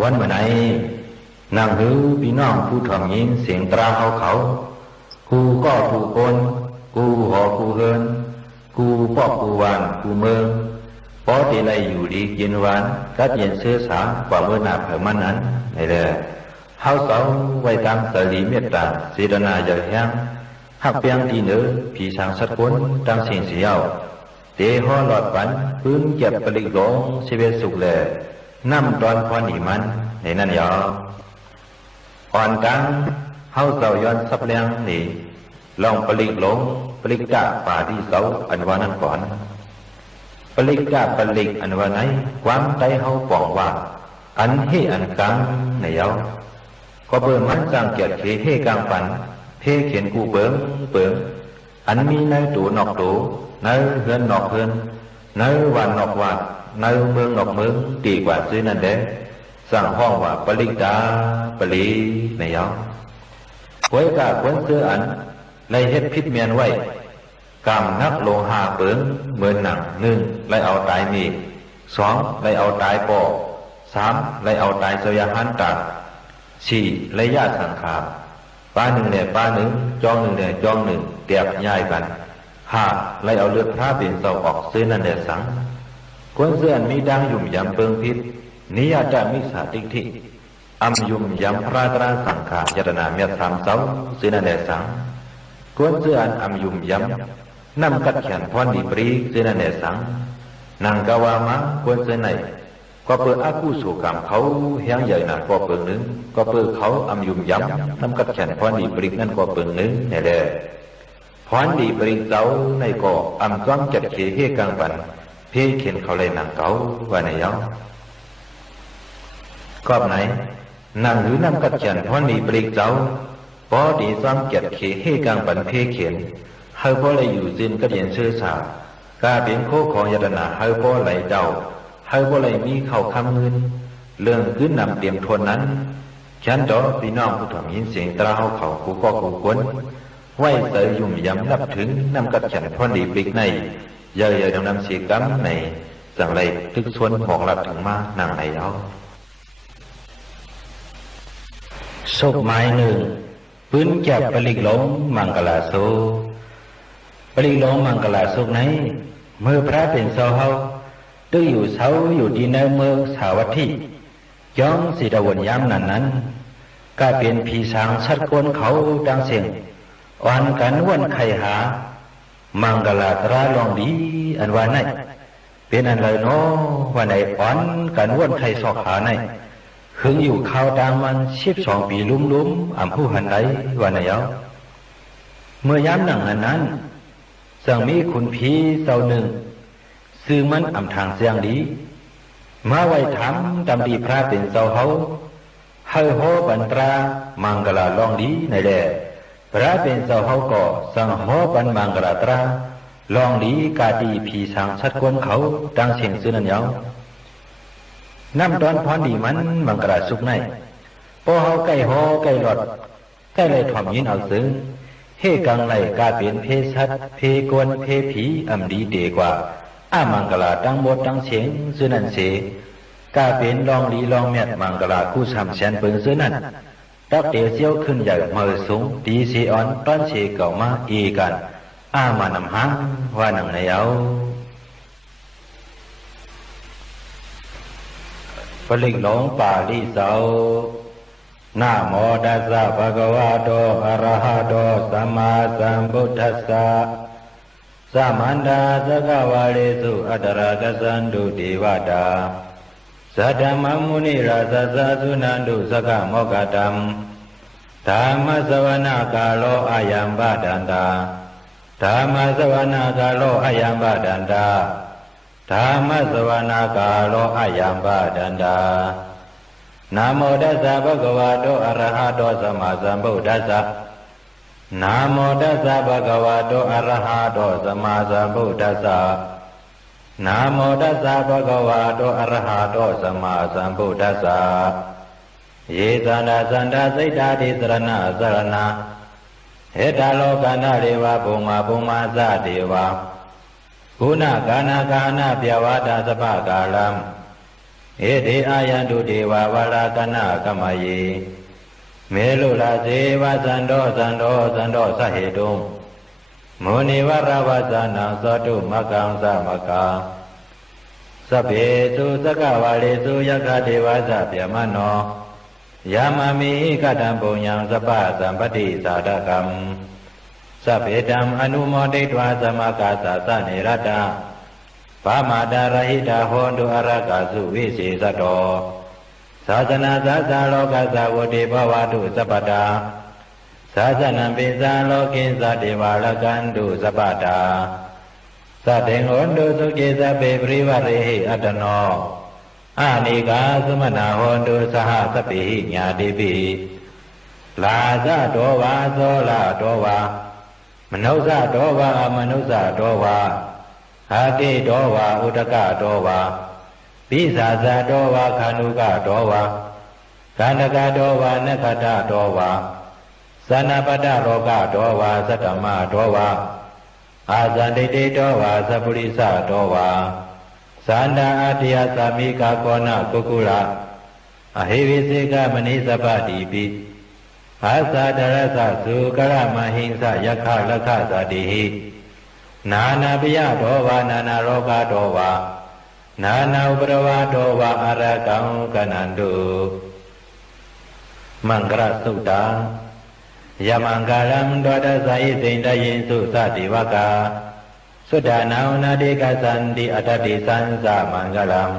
วันเมื่อไหนนั่งหือพี่น้องผู้ถ่อมยินเสียงตราเขากูก็ผู้คนกูหอกูเฮินกูปอกกูวานกูเมืองพอที่ไรอยู่ดีกินหวานกัดเย็นเสื้อสามกว่าเมื่อหนาเผ่ามันนั้นในเด้อเฮาเสาไว้ตามสลีเมตตาเสดนาเยอะแยงหักเปียงที่เนื้อผีสางสัตว์คนตั้งเสียงเสียวเตะห่อหลอดปันพื้นเก็บปลิกหลงเสเวสุกแลน้ำตอนพอหนีมันในนั่นยออ่อนกลางเฮาเสาย้อนสับเลียงนี่ลองปลิกหลงปลิกกะป่าที่เสาอันว่านั้นก่อนปลิกกะปลิกอันว่าไหนความใจเฮาปองว่าอันเฮอันกลางในยอก็เบิ่งมันสร้างเกียรติเฮกลางปันเฮเขียนกูเบิ่งอันมีในตัวนอกตัวในเฮือนนอกเฮือนในวันนอกวันในเมืองนอกเมืองดีกว่าซื้อนั่นเด้สร้างห้องว่าปลิกาปลีในยอไว้กะควรซื้ออันในเฮ็ดพิษเมียนไว้กำนักโลหะเปิงเหมือนหนังหนึ่งไล่เอาตายมีสองไล่เอาตายปอสามไล่เอาตายเสยหันตัดสี่ไล่ญาติสังขารป้าหนึ่งเนี่ยป้าหนึ่งจองหนึ่งเนี่ยจองหนึ่งเตียบย้ายกันห้าไล่เอาเลือดพระเป็นเสาออกซื้อนั่นแหละสังควรเสื่อนมีดังยุ่มยำเปิงพิษนิยาจะมิสาติทิอัมยุ่มยำพระตราสังขารยตนาเมียสามเสาซื้อนั่นแหละสังควรเสื่อนอัมยุ่มยำนำกัดแขนพรดีปรีซื้อนั่นแหละสังนางกาวามาควรเสื่อไหนก็เปิดอากูสู่กรรมเขาเฮียงใหญ่น่ะก็เปิงหนึ่งก็เปิดเขาอัมยุ่มยำนำกัดแขนพรดีปรีนั่นก็เปิงหนึ่งนี่แหละพรดีปรีเจ้าในก็อัมจ้องจัดเขเฮกังปันเพ่เขียนเขาเลยนางเก่าว่าไหนยก็ไหนนางหรือนำกัดแขนพรดีปรีเจ้าพอดีจ้องจัดเขเฮกังปันเพ่เขียนเฮาพอเลยอยู่จินก็เรียนเชื่อสาวกาเป็นโคของยตนาเฮาพอเลยเจ้าเฮาบ่เลยมีเข้าคำเงินเรื่องคือนำเตรียมทนนั้นฉันต่อพี่น้องผู้ถ่อมยินเสียงตราเขากูก็กูควรไหวเสยยุ่มยำนับถึงนำกัดฉันพอดีปลิกในเยอะๆดังนำเสียกัมในสั่งไรทึกชวนของหลับถึงมานางไหนเอาศพไม้หนึ่งปืนจับปลิกหลงมังกลาโซปลิกหลงมังกลาโซไหนเมื่อพระเป็นเสาเฮาตื้ออยู่เสาอยู่ที่ในเมืองสาวัตถีย้องสิดาวนย้ำนั้นก็เป็นผีสางชัดกวนเขาดังเสียงอ่อนกันวนไข่หามังกลาตราลองดีอันว่าไหนเป็นอันเลยเนาะว่าไหนอ่อนกันวนไข่สอกหาไหนหึงอยู่ข้าวดังมัน12 ปีลุ้มๆอ่ำผู้หันไหนว่าไหนเอาเมื่อย้ำหนังอันนั้นสั่งมีคุณผีเจ้าหนึ่งซึ่งมันอำทางเสียงดีมาไว้ถามดำดีพระเป็นเจ้าเฮาเฮาโหบันตรามังกลาลองดีในแดพระเป็นเจ้าเฮาก็สั่งโหบันมังกลาตราลองดีกาดีผีสางชัดกวนเขาดังเสียงซื้อนั่นยาวน้ำตอนพรดีมันมังกลาสุกในพอเฮาใกล้โหใกล้หลอดใกล้เลยถ่อมยินเอาซึ้งเฮกังไหลกาเป็นเพชัดเพกวนเพผีอำดีเดกว่าอามังกลาตั้งหมดตั้งเสียงซื้อนั่นเสกาเป็นลองลีลองเม็ดมังกลาคู่สามแสนเปิงซื้อนั่นดักเดียวเสียวขึ้นใหญ่เมื่อสูงดีเสียอ่อนต้อนเสเก่ามาอีกันอามานำหางว่าหนังในเอาปลิกหลงป่าลิเสานะโมตัสสะภะคะวะโตอะระหะโตสัมมาสัมพุทธัสสะสามันดาสกวาเลสุอัตระกสันตุเทวดาสัทธมมุนิราสสะสุนันตุสกโมกตัมธรรมสวนาคาโลอายัมบาดันตาธรรมสวนาคาโลอายัมบาดันตาธรรมสวนาคาโลอายัมบาดันตานะโมตัสสะภะคะวะโตอะระหะโตสัมมาสัมพุทธัสสะนะโมตัสสะภะคะวะโตอะระหะโตสัมมาสัมพุทธัสสะนะโมตัสสะภะคะวะโตอะระหะโตสัมมาสัมพุทธัสสะเยสันดาสันดาสิทธาติสรณะสรณะเหตาโลกานาเรวะภูมาสะเทวะกุณกานาเปียวาตาสภากาลัม เอเดอายันตุเทวาวาลากนะกัมมเยเมลุลาเสวะสันโดสันโดสันโดสเหตุงโมนิวราวาสานังสตุมกังสมกาสัพเพสุสกวาเลสุยคเทวาสะเปียมโนยามามิกตัมปุญญังสัพพะสัมปติสาดกัมสัพเพตัมอนุโมทิตวาสมกาสสะเนรตาปามาดารหิตาโหนตุอรกาสุวิเศษโตศาสนาสาสาโลกัสสาวติภวตุสัพพตาศาสนัมปิสาโลกิสติวาลกันตุสัพพตาสัตถิงโหนตุสุขิสัพเพปริวเรหิอัตโนอานิกาสมนาโหนตุสหสัพพิญาติปิลาสะโตวาโสลาโตวามนุสะโตวาอมนุสะโตวาอาติโตวาอุตกะโตวาปิสาสะโตวาคานุกะโตวากันกะโตวานคตะโตวาสนาปตะโรกะโตวาสัตตมะโตวาอาสันติติโตวาสัพพุริสะโตวาสันดาอาทิยสามิกาโกนะกุกุลาอหิวิสิกามณิสัพพติปิอาสาดรสะสุกรมหิงสะยะคะละคะสติหินานาปิยโตวานานาโรกะโตวานานาอุปรวาโตวาอรกังกนันตุมังกรสุตตังยะมังกลังโดดสายสิงดยินสุสติวกาสุดานานาเดกสันติอัตติสันสะมังกลัง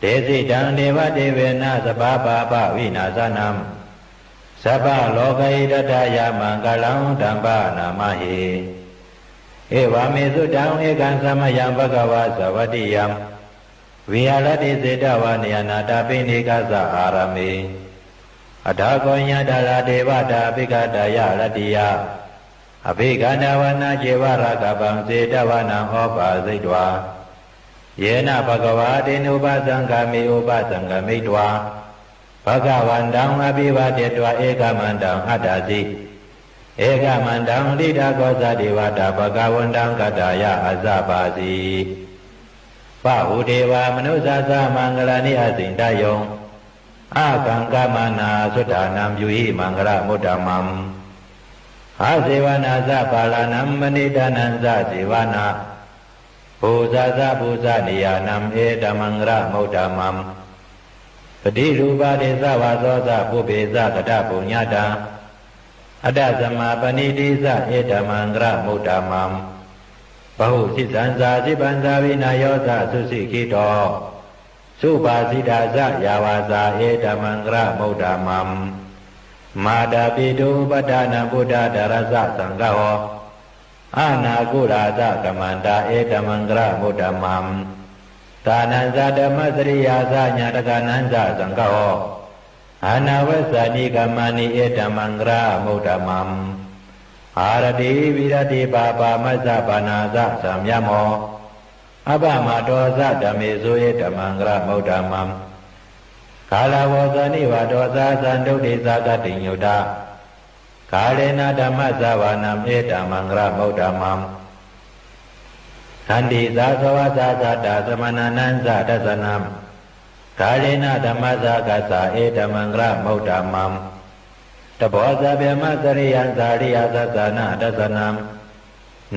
เดสิตังเทวเทเวนะสภาปะปะวินาสนัมสัพพะโลกัยตถายะมังกลังธัมปะนามหิเอวามิสุตังเอกันสมยังภควาสวัตติยังวิหารติเสตวานิยนาตปิณิกัสสะอารามิอัฏฐโกญญาดาราเทวตาภิกขตายะรติยะอภิกขณวนาเจวรากบังเสตวานังโอปาสิตวาเยนะภควาตินุปสังฆามิอุปสังฆมิตวาภควันตังอภิวาเทตวาเอกมันตังอัตถสิเอกมันตังลิดาโกสะเทวตาภควันตังกัตตายะอัสสะปาสีปะหุเทวามนุสสะสะมังกลานิอสินตยงอากังกามนาสุทธานัมยุหิมังกลมุตตมัมอาเสวนาสะปาลานัมมณิดานันสะเสวนาภูซาสะภูซานิยานัมเอตมังกลมุตตมัมปฏิรูปาเดสวาโสสะปุเบสะกตปุญญาตาอัตตสมาปณิติสะเอตมังกลมุตตมัมปะหุสิสันสาสิปันสาวินาโยสะสุสิกิโตสุปาสิดาสะยาวาสาเอตมังกลมุตตมัมมาดาปิตุปทานาพุทธดารสะสังฆโหอานาคุราสะกัมมันตาเอตมังกลมุตตมัมตานันสะธรรมสริยาสะญาตกานันสะสังฆโหอานาวัสสานิกัมมานิเอตมังกลมุตตมัมอารติวิรติปาปามัสสะปานาสะสัมยโมอปมาโตสะธรรมิสุเอตมังกลมุตตมัมกาลาวสานิวาโตสะสันตุติสะกติญุตากาเลนะธรรมสวานัมเอตมังกลมุตตมัมขันติสาสวะสะสัตตสมนานันสะทัสสนัมกาเลนะธรรมสะกัสสะเอตมังกลมุตตมัมตโพสะเบมะสริยันสาริยสัสสนะทัสสนัม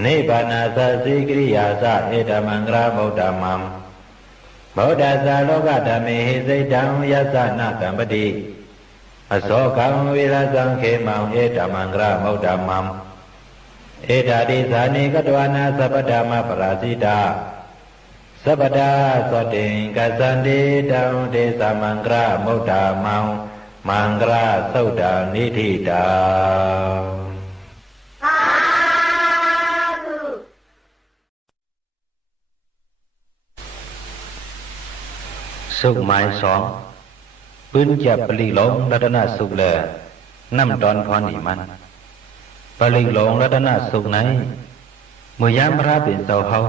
นิพพานาสัสสิกริยาสะเอตมังกลมุตตมัมဗုဒ္ဓသာလောကဓမ္မေဟိစိတ်တံယသနာကံပတိအသောကံဝိရဇံခေမံဧတမံဂရမௌဒ္ဓမံဧတာတိဇာနိကတဝနာသဗ္ဗဓမ္မပရာဇိတာသဗ္ဗဒာသောတိံကသန္တိတံဒေသမံဂရမௌဒ္ဓမံမံဂရသုဒ္ဓနိဋ္ဌိတာสุขหมายสองปืนจับปลีหลงรัตนสุขแลน้ำตอนพรนิมันปลีหลงรัตนสุขไหนเมื่อยามพระเป็นเสาเขา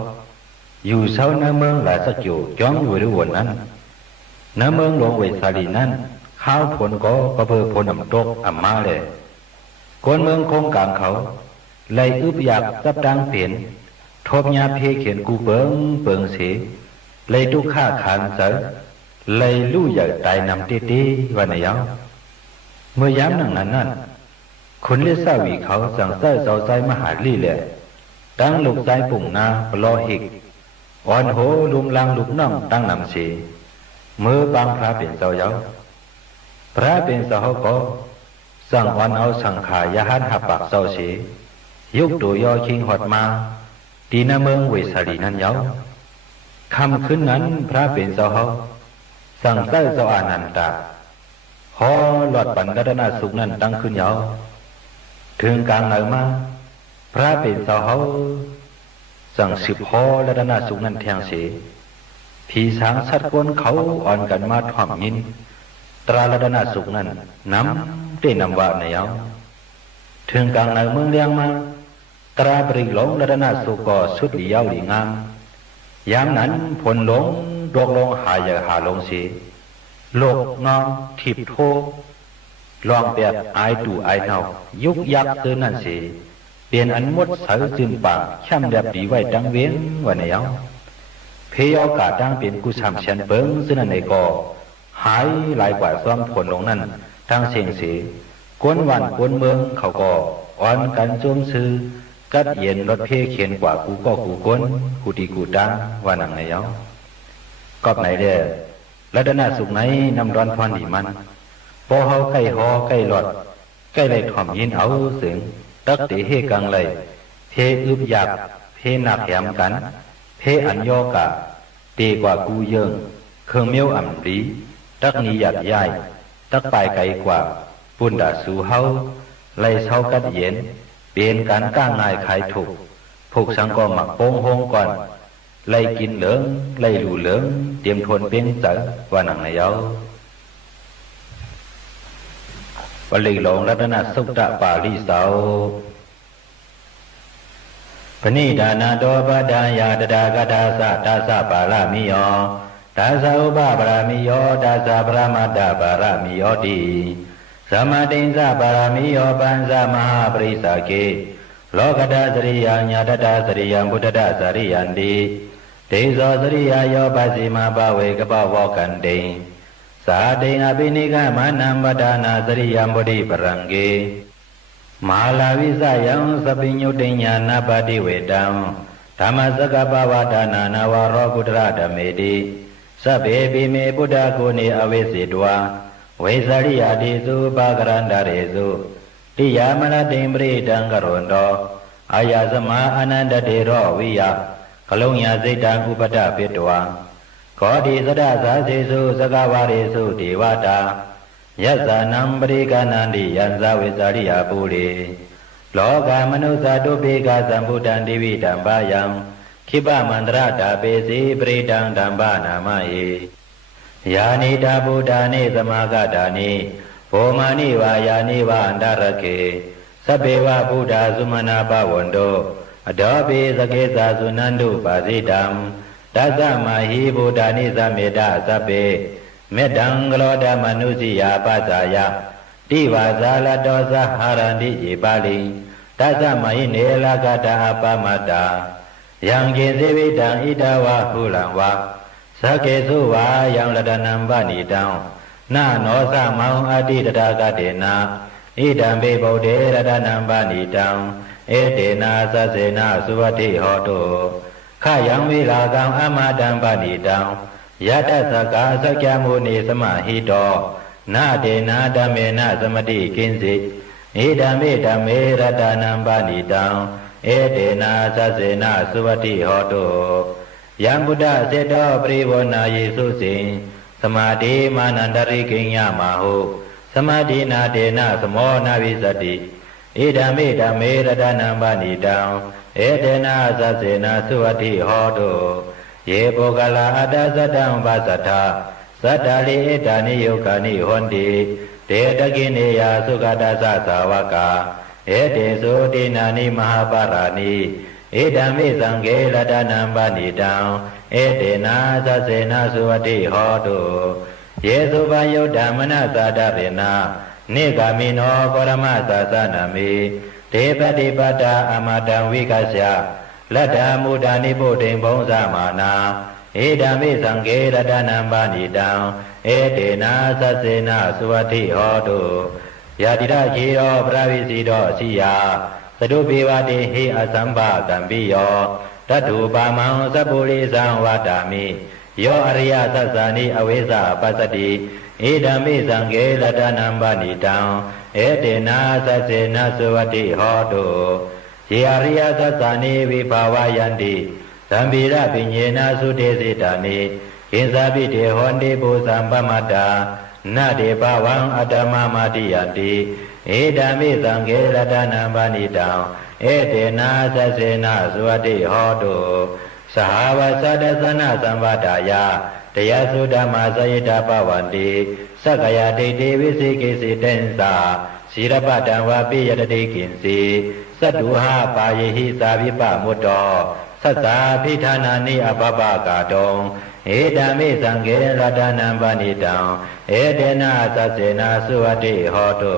อยู่เสาในเมืองหลายสักอยู่จ้องอยู่ด้วยวันนั้นในเมืองหลวงเวสาลีนั้นข้าวผลก็ประเพอผลอ่ำตกอ่ำมาเลยคนเมืองคงกลางเขาไล่อึบอยากตับดังเปลี่ยนทบยาเพเขียนกูเปิงเสีไล่ทุกข้าขานเส lấy lũ giờ đại nằm tê tê và này áo mới dám năng nắn nắn khốn lê sao vìเขาสั่งใส่เสาใจมหาลีแหละตั้งลูกใจปุ่งนาปลอหิกอ่อนโหลุมลังลูกน้องตั้งนำเสียมือบางพระเป็นเจ้าเย้าพระเป็นเจ้าก็สั่งอ่อนเอาสังขายาหันหับปากเจ้าเสียยกตัวยอคิงหอดมาตีนาเมืองเวสาลีนั้นเย้าคำขึ้นนั้นพระเป็นเจ้าสั่งใส่เจ้าอานันตาหอหลอดปันรัตนาสุขนั้นตั้งขึ้นเย้าถึงกลางเหนือมาพระเป็นเจ้าสั่งสืบหอรัตนาสุขนั้นแทงเสียผีสางสัตว์กวนเขาอ่อนกันมาถ่อมยินตรารัตนาสุขนั้นน้ำได้นำว่าในเย้าถึงกลางเหนือเมืองเลี้ยงมาตราบริหลงรัตนาสุขก็สุดหลีเย้าหลีงามยามนั้นผลหลงดอกลงหายหาลงเสียโลกงองทิพโทลองแบบอายตู่อายเนายุกยักเตือนนั่นสิเปลี่ยนอันมดเสือจึงปากช่ำแบบดีไว้ดังเว้นวันไหนเอาเพยอากาศดังเปลี่ยนกุศลเชียนเบิ้งซึ่งนั่นในก็หายหลายกว่าซ้อมผลลงนั้นทางเสียงสีกวนวันกวนเมืองเขาก็อ่อนกันโจมซื้อกัดเย็นรถเพเขียนกว่ากูก็กูกวนกูดีกูดังว่านังไหนเอากอบไหนเด้อรัตนาสุขไหนนำร้อนพรดีมันพอเฮาใกล้หอใกล้หลอดใกล้เลยถ่อมยินเอาเสียงตักติเฮกังเลยเพอึบหยักเพหนักแหมกันเพอันยอกะตีกว่ากูเยิงเครื่องเมียวอ่ำดีตักนี้หยัดย่ายตักปลายไกลกว่าปุ่นดาสู่เฮาไล่เช้ากัดเย็นเปลี่ยนการก้างง่ายขายถูกผูกสังก็หมักโป้งโฮงก่อนไล่กินเหลืองไล่หลู่เหลืองเตรียมทนเป็นเสือว่าหนังในเย้าปลีหลงรัตนสุตตะปาลิเสาปณิดานาโดปดายาตดากดาสะตาสะปารามิโยตาสะอุปปารามิโยตาสะปรมาตาปารามิโยติสมาติสะปารามิโยปัญสะมหาปริสาเกโลกดาสริยาญาตตาสริยังพุทธดาสริยันติเตโสสริยาโยปัสสิมาภเวกปวกันเตสาเตอภินิกามานัมปดานาสริยัมปุริปรังเกมหาลาวิสยังสปิญญุติญาณปฏิเวตังธรรมสกปวตานานาวโรกุตระธเมติสัพเพปิเมพุทธโกเนอเวสิตวาเวสริยาติสุปากรันดาเรสุติยามลติมปริตังกรุณโตอายาสมาอนันตเตโรวิยะขลุงยาสิตังอุปตะปิตวาขอดีสดาสาสิสุสกาวาริสุเทวตายัสสานัมปริกานันติยันสาเวสาริยาปุริโลกามนุสาตุเปกาสัมพุทธันติวิตัมปายังขิปะมันตระตาเปสีปริตังธัมปานามาเยยานิตาพุทธานิสมากตานิโภมานิวายานิวาอันตรเกสัพเพวะพุทธาสุมนาภวันโตอดอปิสเกสาสุนันตุปาสิตัมตัสสะมาหิพุทธานิสัมเมตาสัพเพเมตังกโลดมนุสิยาปัสสายะติวาสาลโตสหารันติอิปาลิตัสสะมาหิเนลกตาอปามาตายังเกสิวิตังอิตาวะหุลังวะสเกสุวายังรัตนัมปณิตังนาโนสะมังอติตถาคเตนะอิดัมเปโพเดรัตนัมปณิตังเอเตนะสัสเสนะสุวัติโหตุขยังวิลากังอมาตัมปณิตังยะตัสสกาสัจจมุนีสมาหิโตนาเตนะธัมเมนะสมติกินสิอิดัมเมธัมเมรัตนัมปณิตังเอเตนะสัสเสนะสุวัติโหตุยังพุทธเสโตปริวนาเยสุสิสมาธิมานันตริกิญญามาหุสมาธินาเตนะสโมนาวิสติอิดัมเมธัมเมรัตนัมปณิตังเอเตนะสัสเสนะสุวัติโหตุเยโปกลาอัตสัตตังปัสสัทธาสัตตาลิเอตานิโยกานิหนติเตตกิเนยาสุขตัสสะสาวกาเอเตสุตินานิมหาปารานิเอตัมมิสังเกรัตนัมปณิตังเอเตนะสัสเสนะสุวัติโหตุเยสุปยุตตมนะสาดาเรนะนิกามิโนปรมสาสนามิเทปฏิปตาอมตังวิกัสสะลัทธามุดานิโพธิงบงสมานา ဧဓမ္မိသံဃေရတနံပါဏိတံဧတေနာသစေနာသုဝတိဟောတုယာတိရခေရောပရဝိစီတောအစီယသတုပိဝတိဟိအသံဘကံပိယောတတုပါမံသဗ္ဗုရိသံဝတ္တာမိယောအရိယသစ္စာနိအဝိဇ္ဇပစ္စတိဧဓမ္မိသံဃေရတနံပါဏိတံဧတေနာသစေနာသုဝတိဟောတုယေအရိယသစ္စာနိဝိဘာဝယန္တိသံဗိရပညေနာသုတေစေတာနိကိသပိတေဟောတိပုသံပမတ္တာနတေဘဝံအတ္တမမတိယတိဧဓမ္မိသံဃေရတနံပါဏိတံဧတေနာသစေနာသုဝတိဟောတုသဟာဝသတ္တသနာသံဝတ္တာယတရားသုဓမ္မသယတပဝန္တိသက္ကယဒိဋ္ဌိဝိသိကိစေတေသစီရပတံဝပိယတတိကိဉ္စီသတ္တုဟပါယေဟိသာဝိပမုတ္တောသတ္တာဖိဌာနာနိအဘဘကာတုံဧဓမ္မိသံဃေရတနံပါဏိတံဧတေနသစေနာသုဝတိဟောတု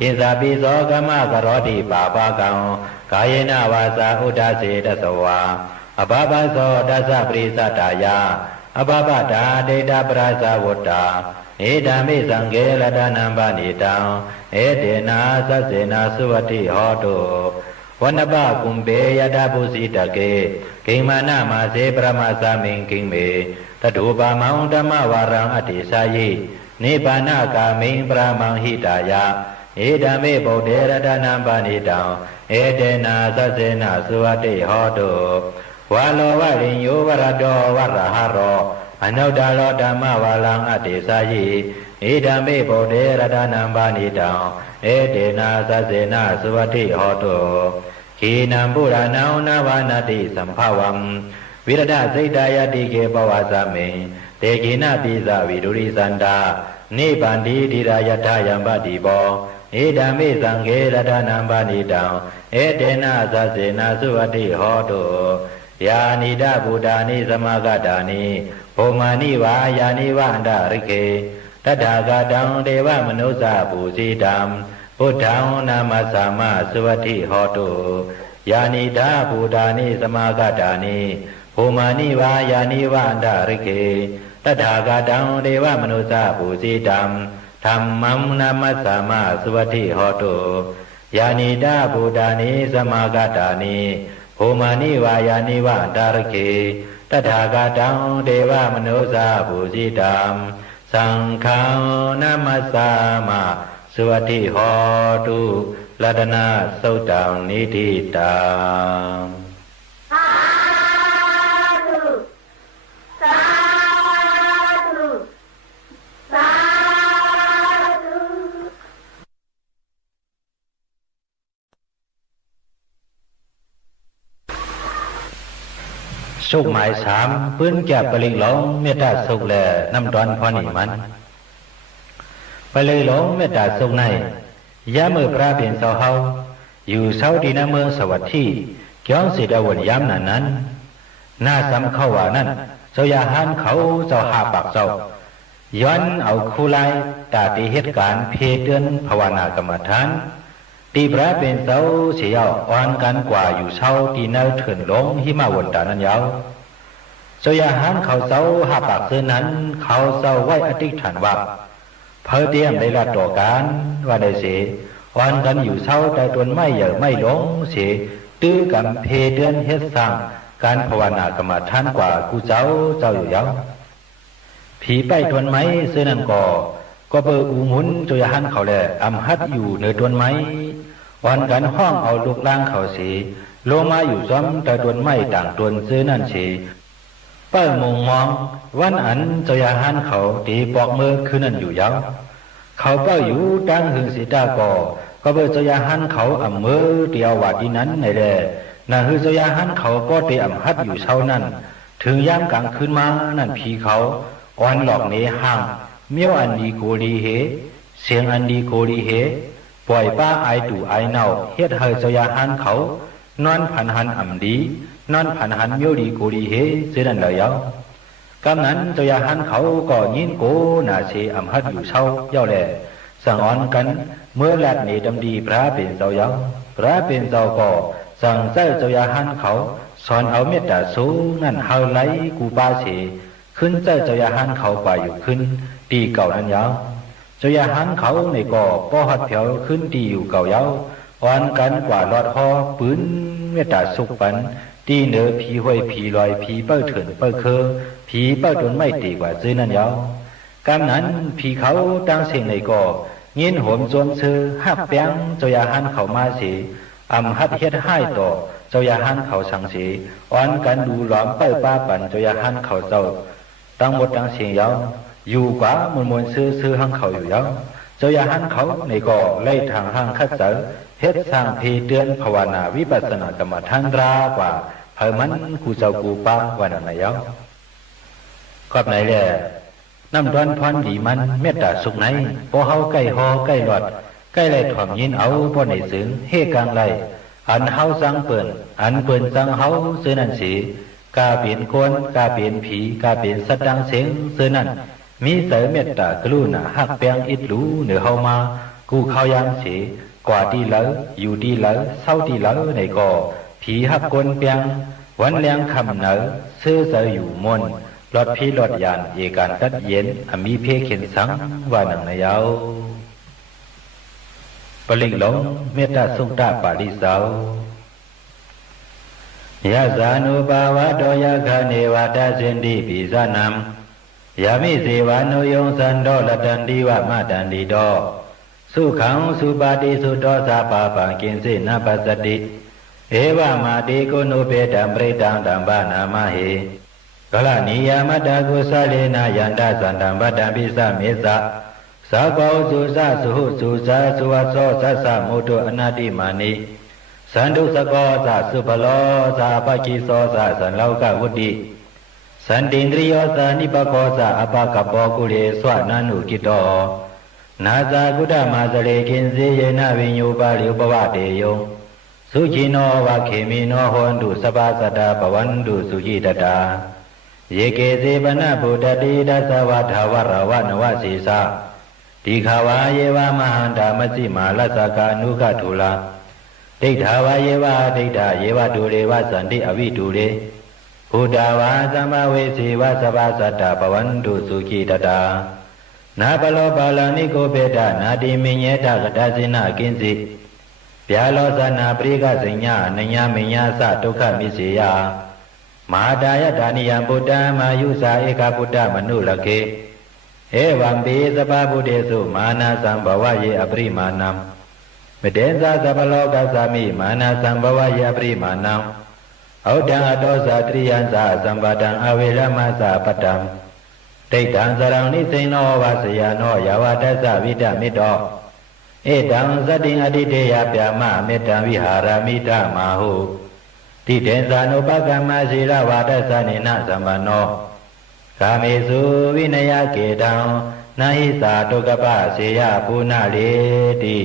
ဣဇာပိသောကမကရောတိပါပကံကာယေနဝါစာဥဒ္ဒစေတသဝါအဘဘသောတသပရိသတ္တာယအဘဘတာဒိဋ္ဌပရဇဝတ္တာဧဓမ္မိသံဃေရတနံပါဏိတံဧတေနာသစေနာသုဝတိဟောတုဝနပကုံပေယတပုစီတကေဂိမာနမစေပရမသမင်ကိမေတတုပါမံဓမ္မဝါရံအတ္တိစာယိနိဗ္ဗာနကာမိံပရမံဟိတာယဧဓမ္မိဗုဒ္ဓေရတနံပါဏိတံဧတေနာသစေနာသုဝတိဟောတုဝါလောဝရိညောဝရတောဝရဟရောအနုတ္တလောဓမ္မဝါလံအတ္တိစာယိဧဓမ္မိဗုဒ္ဓေရတနံပါဏိတံဧတေနာသစေနာသုဝတိဟောတုခေနံပုရဏံနဝနာတိသံဖဝံဝိရဒစိတ်တယတိကေပဝသမေတေကိနပိသဝိဒုရိသန္တာနိဗ္ဗန္တိတိရာယထယံပတိဘောဧဓမ္မိသံဃေရတနံပါဏိတံဧတေနသစေနာသုဝတိဟောတုယာနိဒဗုဒ္ဓာနိသမဂတာနိဘုံမာနိဝါယာနိဝန္တရိခေတထာဂတံဒေဝမနုဿပုစီတံဘုဒ္ဓံနာမသမသုဝတိဟောတုယာနိဒဗုဒ္ဓာနိသမဂတာနိဘုံမာနိဝါယာနိဝန္တရိခေတထာဂတံဒေဝမနုဿပုစီတံဓမ္မံနာမသမသုဝတိဟောတုယာနိဒဗုဒ္ဓာနိသမဂတာနိဘုံမာနိဝါယာနိဝန္တရိခေတထာဂတံဒေဝမနုဿပုစီတံသံဃံနာမသမသုဝတိဟောတုလတနာသုတ်တံနိတိတံသာဓုသာဓုသာဓုสุขหมายสามปื้นแก่ปลิงหลงเมตตาสุขแลน้ำดอนพอนี่มันปลิงหลงเมตตาสุขในยามมือพระเปลี่ยนเสาเฮาอยู่เสาดีนาเมืองสวัสดีเกี่ยวสิดาวนยามนั้นหน้าซ้ำเข้าว่านั้นเจ้าอยาหันเขาเจ้าหาปากเจ้าย้อนเอาคู่ไล่ตาตีเหตุการณ์เพเดือนภาวนากรรมฐานตีพระเป็นเสาเสียวอ่อนกันกว่าอยู่เสาตีเนื้อเถื่อนลงหิมาวนตานั้นยาวเจ้าอยาหันเขาเสาหาปากเสื้อนั้นเขาเสาไว้อธิษฐานว่าเพอเตรียมได้ละต่อการว่าได้เสียอ่อนกันอยู่เสาแต่ตนไม่เหย่อไม่หลงเสียตื้อกันเพเดือนเฮ็ดสร้างการภาวนากรรมฐานกว่ากูเจ้าอยู่ยาวผีไปทวนไม้เสื้อนั้นก็เปิดอูหมุนเจ้าอยาหันเขาแหละอำหัดอยู่เหนือทวนไม้วันกันห้องเอาลูกล่างเขาสีลงมาอยู่ซ้อมแต่ตวนไม้ต่างตวนซื้อนั่นสีเป้ามงมองวันอันเจ้าอยาหันเขาตีปอกมือคืนนั่นอยู่ยาวเขาเป้าอยู่ดังหึงสีตาก็เปิดเจ้าอยาหันเขาอำมือเดียววัดอีนั้นในแหละน่ะคือเจ้าอยาหันเขาก็เตะอำหัดอยู่เช้านั้นถึงยามกลางคืนมานั่นผีเขาอ่อนหลอกเนห่างเมียวอันดีโกดีเหเสียงอันดีโกดีเหปล่อยป้าไอตู่ไอเน่าเฮ็ดให้เจ้าอยาหันเขานอนผันหันอ่ำดีนอนผันหันเมียวดีโกดีเหเสียนั่นเลยยาวกำนั้นเจ้าอยาหันเขาก็ยินโกน่าเสอำหัดอยู่เช้าเย้าแหละสั่งอ่อนกันเมื่อแลดเนดำดีพระเป็นเจ้ายาวพระเป็นเจ้าก็สั่งเจ้าอยาหันเขา สอนเอาเมตตาสูงนั่นเฮาไหลกูปาเสขึ้นเจ้าอย่าหันเขาไปอยู่ขึ้นตีเก่านั้นยาวเจ้าอย่าหันเขาในก่อป้อหัดเผาขึ้นตีอยู่เก่ายาวอ่อนกันกว่าลอดหอปืนเมตตาสุกปันตีเหนือผีห้วยผีลอยผีเป้าเถินเป้าเคอผีเป้าจนไม่ตีกว่าซื้อนั้นยาวกำนั้นผีเขาตั้งเสียงในก่อยินโหมจวนซื้อหับแป้งเจ้าอย่าหันเขามาเสียหัดเฮ็ดให้ต่อเจ้าอย่าหันเขาสังเสียอ่อนกันดูหลอมเป้าป้าปันเจ้าอย่าหันเขาเจ้าตั้งหมดตั้งเสียงยาวอยู่กว่ามวลซื้อหังเขาอยู่ยาวเจ้าอย่าหันเขาในก่อไล่ทางห้างคัดเสอเฮ็ดสร้างเพเตือนภาวนาวิปัสสนากรรมฐานรากว่าเฮมันกูเจ้ากูป้าวันนั้นยาวก็ไหนแหละน้ำดอนพรดีมันเมตตาสุขไหนพอเฮาใกล้หอใกล้หลอดใกล้ไหลถ่อมยินเอาพอในสึงเฮกลางไหลอันเฮาสังเปิ่นอันเปิ่นสังเฮาซื้อนั่นสิกาเปลี่ยนคนกาเปลี่ยนผีกาเปลี่ยนสัตว์ดังเสียงซื้อนั่นมีเสเมตตากรุณาหักแปลงอิดรู้เหนือเฮามากูเข้ายามสิกว่าดีแล้วอยู่ดีแล้วเศร้าดีแล้วในก่อผีหักกลเปียงวันแรงคำเหนือซื้อเสอยู่มนหลอดพีหลอดยานเอการตัดเย็นมีเพเข็นสังว่าหนังนายาวปลิงหลงเมตตาสุขตาปาริสาวยะสานุภาวะโดยะคาเนวะตาสินติปิสานามยามิเสวานุยงสันโดละตันติวะมะตันติโตสุขังสุปาติสุโตสาปาปังกินสินาปัสสติเอวะมาติโกนุเปตัมปริตังตัมปนามะเหกลานิยามตากุสาเลนะยันตาสันตัมปตัมปิสะเมสะสาโกสุสะสุหุสุสะสุวัสโสสัสสะโมตุอนาติมานิสันตุสโกสะสุภโลสะปะกิโสสะสันโลกวุติสันตินทริโยสะนิปโกสะอปะกปโกุเลสวนานุกิโตนาสากุตมาสเลกินเสยนะวิญญูปาริอุปวะเตโยสุขิโนวะเขมิโนโหนตุสปาสัตตาปวันตุสุขิตตาเยเกเสปนะพุทธติดัสสวะทาวรวะนวะสีสะติขาวาเยวะมหันตามสิมาลัสสกานุกทุลาဒိဋ္ဌာဝါယေဝဒိဋ္ဌာယေဝတုရေဝသန္တိအဝိတုရေဘုဒ္ဓဝါသမ္မာဝေစီဝသဗ္ဗသတ္တပဝန္တုစုခိတတနာပလောပါဠိကိုပေတနာတိမညေတကတဇိနကိဉ္စီဗျာလောဇနာပရိကဇိညာအနညာမညာသဒုက္ခမိစေယမဟာတာယဒါနိယံဗုဒ္ဓမာယုဇာဧကဗုဒ္ဓမနုလကေဧဝံပိသဗ္ဗဗုဒ္ဓေစုမာနာသံဘဝယေအပရိမာဏံမတေဇာသဗ္ဗလောကသမိမာနာသံဘဝယေအပရိမာဏံဩဒံအတောဇာတရိယံသာသံပါတံအဝေရမသပတ္တံဒိဋ္ဌံသရံနိစိနောဝါစယနောယဝတ္တသဝိတမိတောဧတံသတ္တိအတိတေယပြမမေတ္တံဝိဟာရမိတမဟုတိတေဇာနုပကမ္မစီရဝါဒသနေနသမ္ပနောကာမေစုဝိနယကေတံနာဟိသာဒုက္ကပစေယပုဏ္ဏလေတိ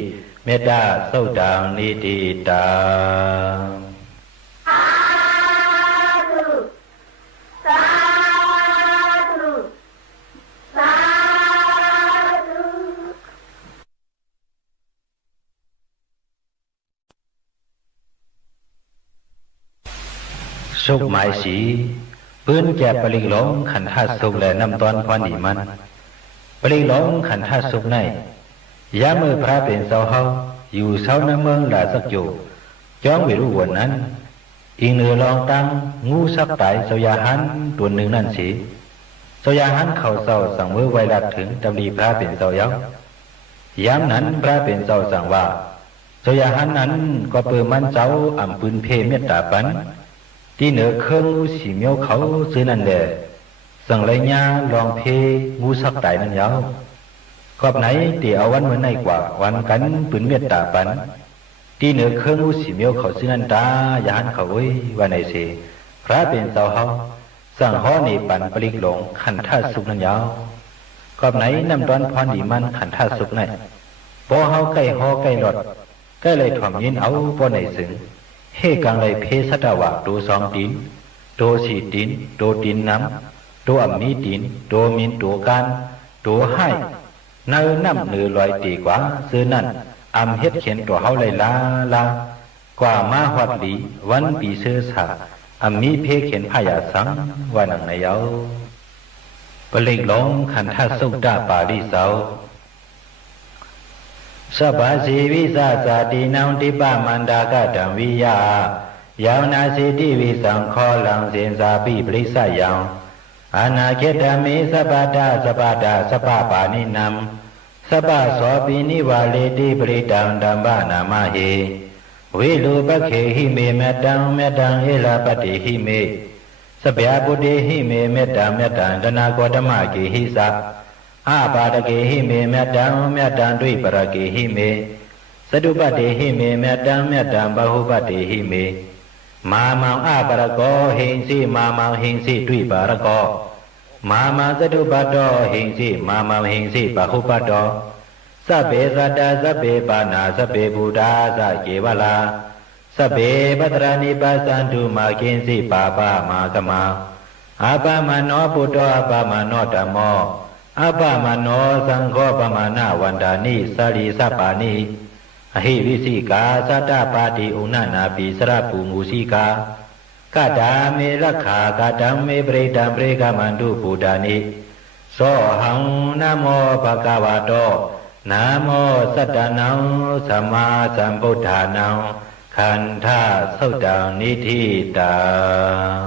မေတ္တာသုတ်တံနိတိတာสุขหมายสีปืนแก่ปริหลงขันธาสุขและน้ำตอนพอนีมันปริหลงขันธาสุขในยามือพระเป็นเสาเฮาอยู่เสาน้ำเมืองหลาสักอยู่จ้องไม่รู้วันนั้นอีกเนื้อลองตั้งงูสักตายเสายาหันตัวหนึ่งนั่นสิเสายาหันเข่าเสาสั่งมือไวรัดถึงตำลีพระเป็นเสาเย้ายามนั้นพระเป็นเสาสั่งว่าเสายาหันนั้นก็เปิดมันเจ้าอ่ำปืนเพเมตตาปันที่เหนือเครื่องงูสีเมียวเขาซื้อนั่นแหละสั่งไรญาลองเพงูสักตายนั่นเย้ากอบไหนตีเอาวันเมื่อไหนกว่าวันกันปืนเมตตาปันที่เหนือเครื่องงูสีเมียวเขาซื้อนั่นตายานเขาไว้วันไหนสิพระเป็นเสาเฮาสั่งฮ้อในปันปลิกหลงขันธาสุกนั่นเย้ากอบไหนน้ำตอนพรดีมันขันธาสุกไหนพอเฮาใกล้ฮ้อใกล้หลอดใกล้เลยถ่อมยินเอาพอไหนสึงเฮกังเลยเพสัตวะโดสองดินโดสีดินโดดินน้ำโดอัมมีดินโดมินโดการโดให้เนื้อน้ำเนื้อลอยตีกว่าซื้อนั่นอัมเฮ็ดเขียนตัวเฮาเลยลากว่ามาหอดหลีวันปีเสื้อสา มีเพเข็นพยาสังว่านังในเยาปลิกลงขันทัสุดาปาริเสาสบาสีวิสาสาตินังติปามันดากะดังวิยายาวนาสิติวิสังขอลังสินสาปิปริสยังอานาเขตมิสปาดาสปาดาสปาปานินัมสปาสวปินิวาเลติปริตังดัมบานามาเหဝိလူပခေဟိမေမေတ္တံမေတ္တံဧလာပတိဟိမေစဗျာပုတိဟိမေမေတ္တံမေတ္တံတနာကောဓမကေဟိသအပါဒကေဟိမေမေတ္တံမေတ္တံဒွိပရကေဟိမေသတုပတိဟိမေမေတ္တံမေတ္တံဘဟုပတိဟိမေမာမံအပရကောဟိဉ္စီမာမံဟိဉ္စီဒွိပရကောမာမံသတုပတောဟိဉ္စီမာမံဟိဉ္စီဘဟုပတောစဗ္ဗေသတ္တစဗ္ဗေပါဏာစဗ္ဗေဘုဒ္ဓသကေဝလာစဗ္ဗေပတ္တရဏိပါသန္တုမာကိဉ္စီပါပမာကမအပမနောပုတ္တောအပမနောဓမ္မောအပမနောသံဃောပမနာဝန္တာနိသာရိသပါနိအဟိဝိစိကာသတ္တပါတိဥဏနာပိစရပုမူစိကာကတ္တာမေရက္ခာကတ္တံမေပရိတံပရိကမန္တုဘုဒ္ဓနိသောဟံနမောဘဂဝတောนะโมสัตตานังสัมมาสัมพุทธานังขันธาสุตตังนิธิตัง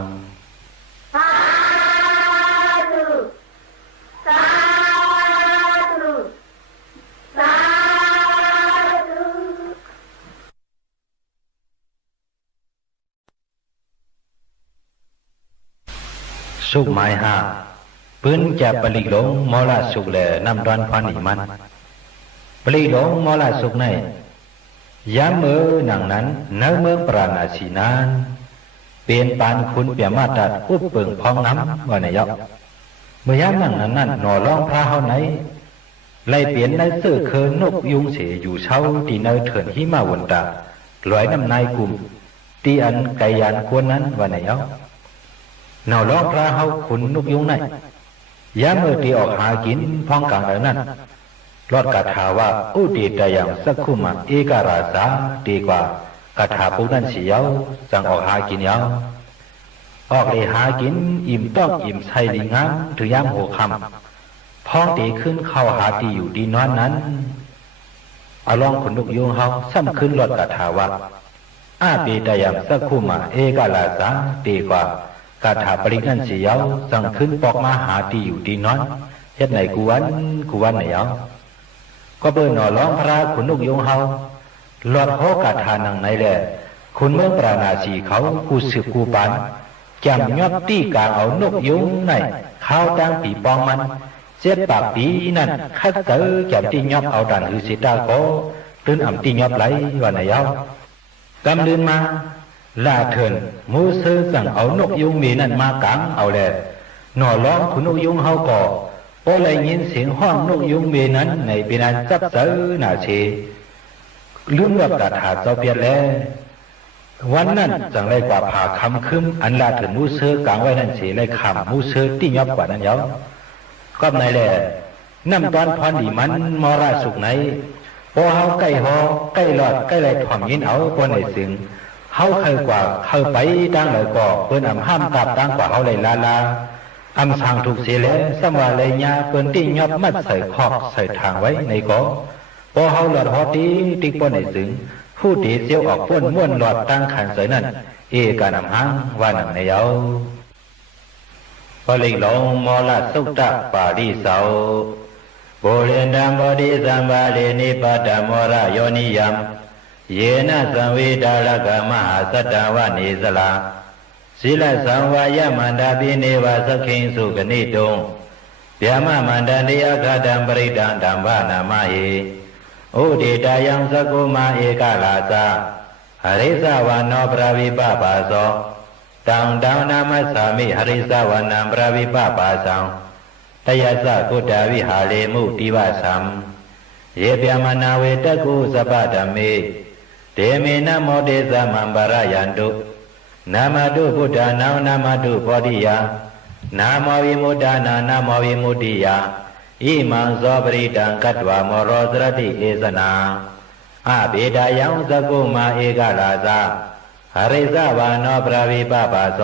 สาธุสาธุสาธุสุขหมายห้าปืนจะปลิกลงมอลาสุขแลนำดอนพันอิมันปลีลงมอลาสุกในยามมือหนังนั้นเนื้อเมืองปราณาสีนานเปลี่ยนปานคุณเปียมาตัดอุปเปิงพองน้ำว่าในยอกเมื่อยามหนังนั้นหน่อร้องพระเฮาไหนไล่เปลี่ยนในเสื้อเคินนกยุงเสยอยู่เช้าตีเนยเถินหิมาวนตาลอยน้ำนายกลุ่มตีอันไกยันควรนั้นว่าในยอกหน่อร้องพระเฮาคุณนกยุงไหนยามมือตีออกหากินพองกลางเอานั้นรอดกถาว่าอุติตยังสักขุมาเอกราสาดีกว่ากถาปูนั้นเสียวสั่งออกหากินยาวออกเลยหากินอิ่มต้องอิ่มใส่ลิงงามถึงยามหัวคำพ้องตีขึ้นเข้าหาตีอยู่ดีนอนนั้นเอาลองขนลุกยุงเฮาซ้ำขึ้นรอดกถาว่าอาปีตยังสักขุมาเอกราสาดีกว่ากถาปรินั้นเสียวสั่งขึ้นปอกมาหาตีอยู่ดีนอนเฮ็ดไหนกูวันไหนเอาก็เบิ่นหน่อร้องพระขุนนกยงเฮาหลอดโหกาทานังไหนแหละคุณเมืองปราณาสีเขากูสืบกูปานจำยอบตีกางเอานกยงไหนข้าวดังปีปองมันเจ็บปากปีนั่นคัดเจอจำตียอบเอาดันหือสิตาโกตื่นอ่ำตียอบไหลว่าไหนเอากำลืนมาลาเถินมูเซอสั่งเอานกยงมีนั่นมากางเอาแหละหน่อร้องขุนนกยงเฮาก่อพอได้ยินเสียงห้องนกยุงเมนั้นในเป็นอันจับเสือหน้าเชลืมรับกาถาเจ้าเพียรแล้ววันนั้นจังไรกว่าผ่าคำคืมอันลาถึงมูเสือกลางไว้นั่นเฉไรคำมูเสือที่ยอบกว่านั้นเยอะก็ในแหละน้ำตอนพรดีมันมอราสุกไหนพอเฮาใกล้หอใกล้หลอดใกล้ไรถ่อมยินเอาพอในสิ่งเฮาเคยกว่าเคยไปตั้งเลยก่อเพิ่นอำห้ามกลับตั้งกว่าเฮาเลยลาอำสั่งถูกเสียแล้วสมว่าเลยญาเปิ้นที่ยอบมัดใส่คอกใส่ทางไว้ในก่อพอเฮาหลอดหอตีติ๊กป้นในสึงผู้ตีเสียวออกป้นม้วนหลอดตั้งขันใส่นั่นเอกานำหางว่านังในเยาปลิกลงมอลาสุตตะปาริเสาโบเรนดัมบดิสัมบาเลนิปตมรโยนิยมเยนะสังวิดาลกมหาสัตตวะนิสลาศีลสังวายมันดาปิเนวะสขิงสุกนิตุงเปียมมันดันติอาคตัมปริตังธัมภนามาหิอุดิตายังสกุมาเอกลาสาหริสาวานโนปราวิปปาโสตังดังนามัสสามิหริสาวานังปราวิปปาสังตยัสสะกุฏาวิหาเลมุติวะสัมเยเปียมนาเวตกุสัพพะธัมเมเตเมนะโมเตสะมัมปะระยันตุนามาตุพุทธานังนามาตุโพธิยานาโมวิมุตตานานาโมวิมุตติยาอิมังโสปริตังกัตวะโมโรสรติเอสนาอาเบดายังสกุมาเอกลาสาห ริสาวานอปราวิปปาโส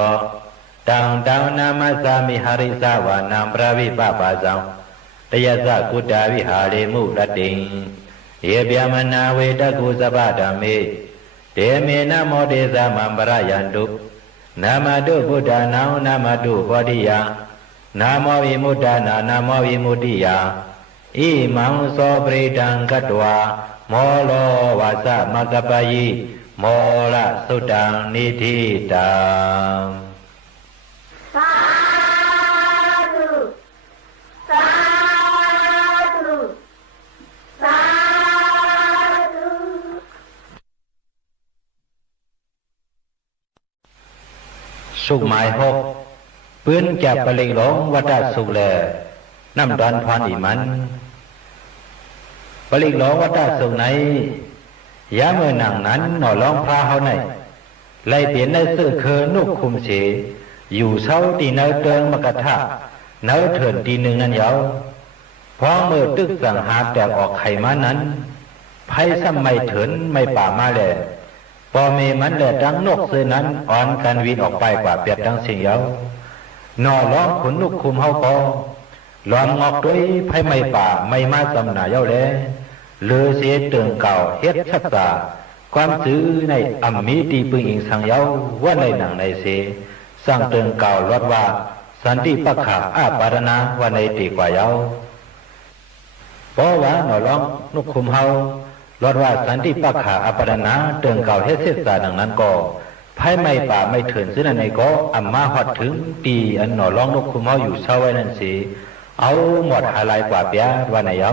ตังตังนามัสสามิหริสาวานังปราวิปปาสังตยสะกุตตาวิหาริมุรติงเยเปียมนาเวตกุสปะธรรมิเตเมนะโมเดสะมัมปะระยันตุนามาตุพุทธานังนามาตุโพธิยานาโมวิมุตตานานาโมวิมุตติยาอิมังโสปริตังกัตวาโมโลวาสะมะกะปะยิโมละสุตังนิธิตังสาธุสาธุสาธุ สุขหมายหกปืนจับปลิงหลงวัดสุขแลน้ำดอนพรอีมันปลิงหลงวัดสุขไหนยามเมื่อหนังนั้นหน่อร้องพระเขาไหนไล่เปลี่ยนในสื่อเคอนุกคุมเสอยู่เช้าตีเนื้อเติงมกะทะเนื้อเถินตีหนึ่งนั้นยาวพอเมื่อตึกสังหาแตกออกไข่มานั้นไพ่ซ้ำไม่เถินไม่ป่ามาแลพอเมมันแหละดังนกเสือนั้นอ่อนกันวินออกไปกว่าเปียดดังเสียงยาวหน่อร้องขนนุกคุมเฮาก็หลอมงอกด้วยไพ่ไม่ป่าไม่มาสำนาเย้าแลเลือเสียเตืองเก่าเฮ็ดชัดษาความซื้อในอัมมีตีปึงอิงสังเย้าว่าในหนังในเสสร้างเตืองเก่าลดว่าสันติปักขาอาปารณาว่าในตีกว่าเย้าเพราะว่าหน่อร้องนุกคุมเฮาลดว่าสันติปักขาอาปารณาเตืองเก่าเฮ็ดเสษาดังนั้นก็ไพ่ไม่ป่าไม่เถินซึ่งในก็อัมมาฮอดถึงตีอันหน่อร้องนุกคุมเฮาอยู่เช้าไว้นั่นสิเอาหมดหาลายกว่าเปียว่าในเย้า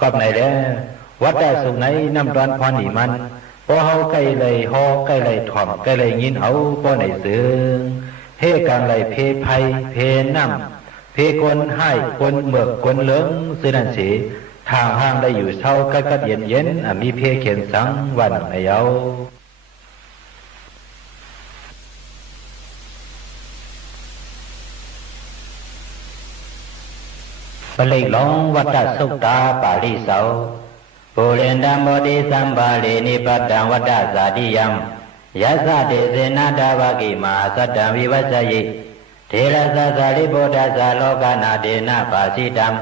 ก็ในแลวัดได้สุขไหนน้ำดอนพรนี่มันพอเฮาใกล้เลยฮอใกล้เลยถ่อมใกล้เลยยินเอาบ่ในเสืองเฮกันเลยเพไผเพน้ำเพกนให้คนเมือกคนเหลืองซื่อนั่นสิทางห้างได้อยู่เช้ากัดเย็นมีเพเขียนสังวันไอเอาปลิหลงวัฏสุตตาปาริเสาปุเรนตัมโมติสัมบาลีนิปัตตังวัฏสาธิยัมยัสสะเตเสนาดาวกิมาสัตตังวิวัสสยิเทระสัสสะริโพธัสสะโลกานาเดนะปาสิตัง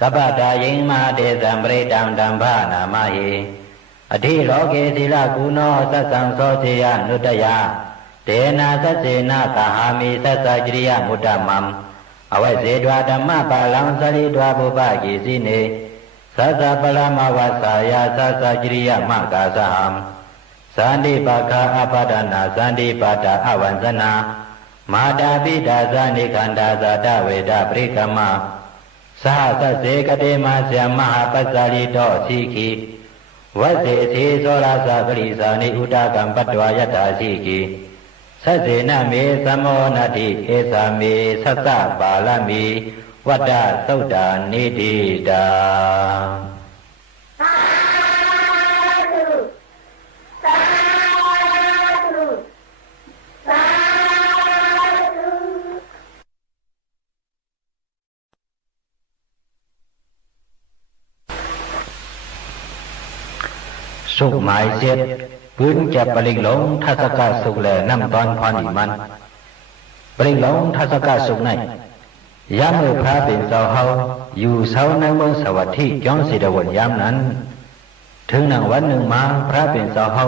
กัปปตายิงมาเตสัมปริตังดัมภานามะหิอธิโลเกศิลกุโนสัสสังโสเจยะนุตยาเตนะสัสเสนะกหามิสัสสะจริยมุตตมัมอวัยเสดวาธรรมปาลังสริดวาบุปกิสิเนสัสสะปรามวัสสายาสัสสะจริยมกาสหัมสันติปะคาอปัฏฐานาสันติปัฏฐาอวันสนามาตาปิดาสานิคันดาสาตเวดาปริกมะสหสัสเสกเตมาเสมหาปัสสาริโตสีขีวัสเสสีโสราสากริสานิอุตากัมปัตวายตาสีขีสัสเสนะเมสมโมนาติเอสาเมสัสสะบาลมีวัฏสุตตานิธิตาสาธุสาธุสาธุ สุขหมายเสียดพื้นจะปลิงหลงทัศกาสุขแลน้ำตอนพรอีมันปลิงหลงทัศกาสุขในยามเมื่อพระเป็นเจ้าเฮาอยู่เสาในเมืองสวัสดิ์จ้องสิดวนยามนั้นถึงหนึ่งวันหนึ่งมาพระเป็นเจ้าเฮา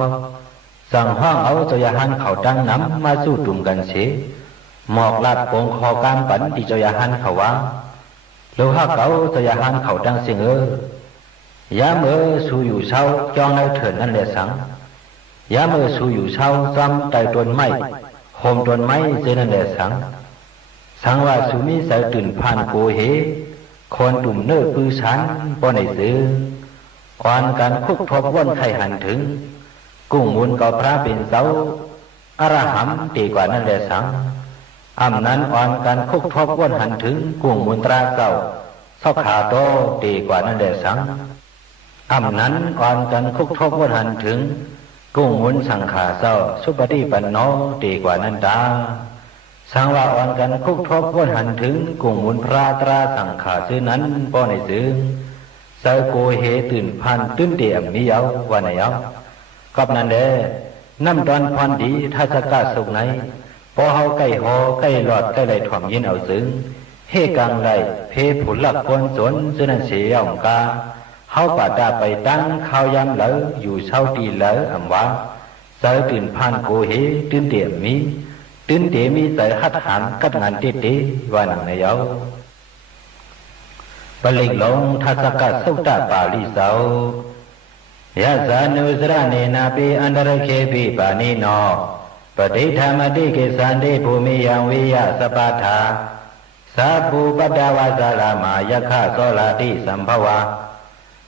สั่งห้องเอาเจ้าหันเขาตั้งน้ำมาสู้ตุ่มกันเสียหมอกลัดโปงคอกามปันที่เจ้าหันเขาว่าโลหะเก่าเจ้าหันเขาตั้งเสียงยามเมื่อสู้อยู่เช้าจ้องในเถิดนั่นแหละสังยามเมื่อสู้อยู่เช้าซ้ำใจต้นไม้โฮมต้นไม้เจนั่นแหละสังว่าสุมิสายตื่นผ่านโกเหคนตุ่มเนื้อปื้อฉันป้อนในซื้ออ่อนการคุกทบวนไข่หันถึงกุ้งมุนก็พระเป็นเสาอรหัมตีกว่านั่นแหละสังอำนั้นอ่อนการคุกทบวนหันถึงกุ้งมุนตราเก่าซอกขาโตตีกว่านั่นแหละสังอำนั้นอ่อนการคุกทบวนหันถึงกุ้งมุนสังขาเศร้าสุปฏิปันโนตีกว่านั่นตาสังว่าอ่อนกันคุกทบวนหันถึงกุ้งมุนพระตราสังขาซื้อนั้นป้อในซื้อเสาโกเหตื่นพันตื่นเตี่ยมมีเยาวันไหนเยากับนั้นเด้ น้ำตอนพรดีถ้าสกัดสุกไหนพอเฮาใกล้หอใกล้หลอดใกล้ไหลถ่อมยินเอาซึ้งเฮกังไหลเพผุนหลักคนสนซึ่งนั่นเสียองกาเฮาป่าตาไปตั้งข้าวยำเหลออยู่เช้าตีเหลออำว่าเสาตื่นพานโกเฮตื่นเดี่ยมีตื่นเดี่ยมีใส่หัดหันกัดงานเตเตว่านังในเยาปลิกลงทัศกัดสุตตาปาลิเสายะสานุสระเนนาปิอันตรเคปิปานิโนปฏิธรรมติเกสันติภูมิยังวิยะสปาทาสาภูปัตตวาสารามายะคะโสลาติสัมภวา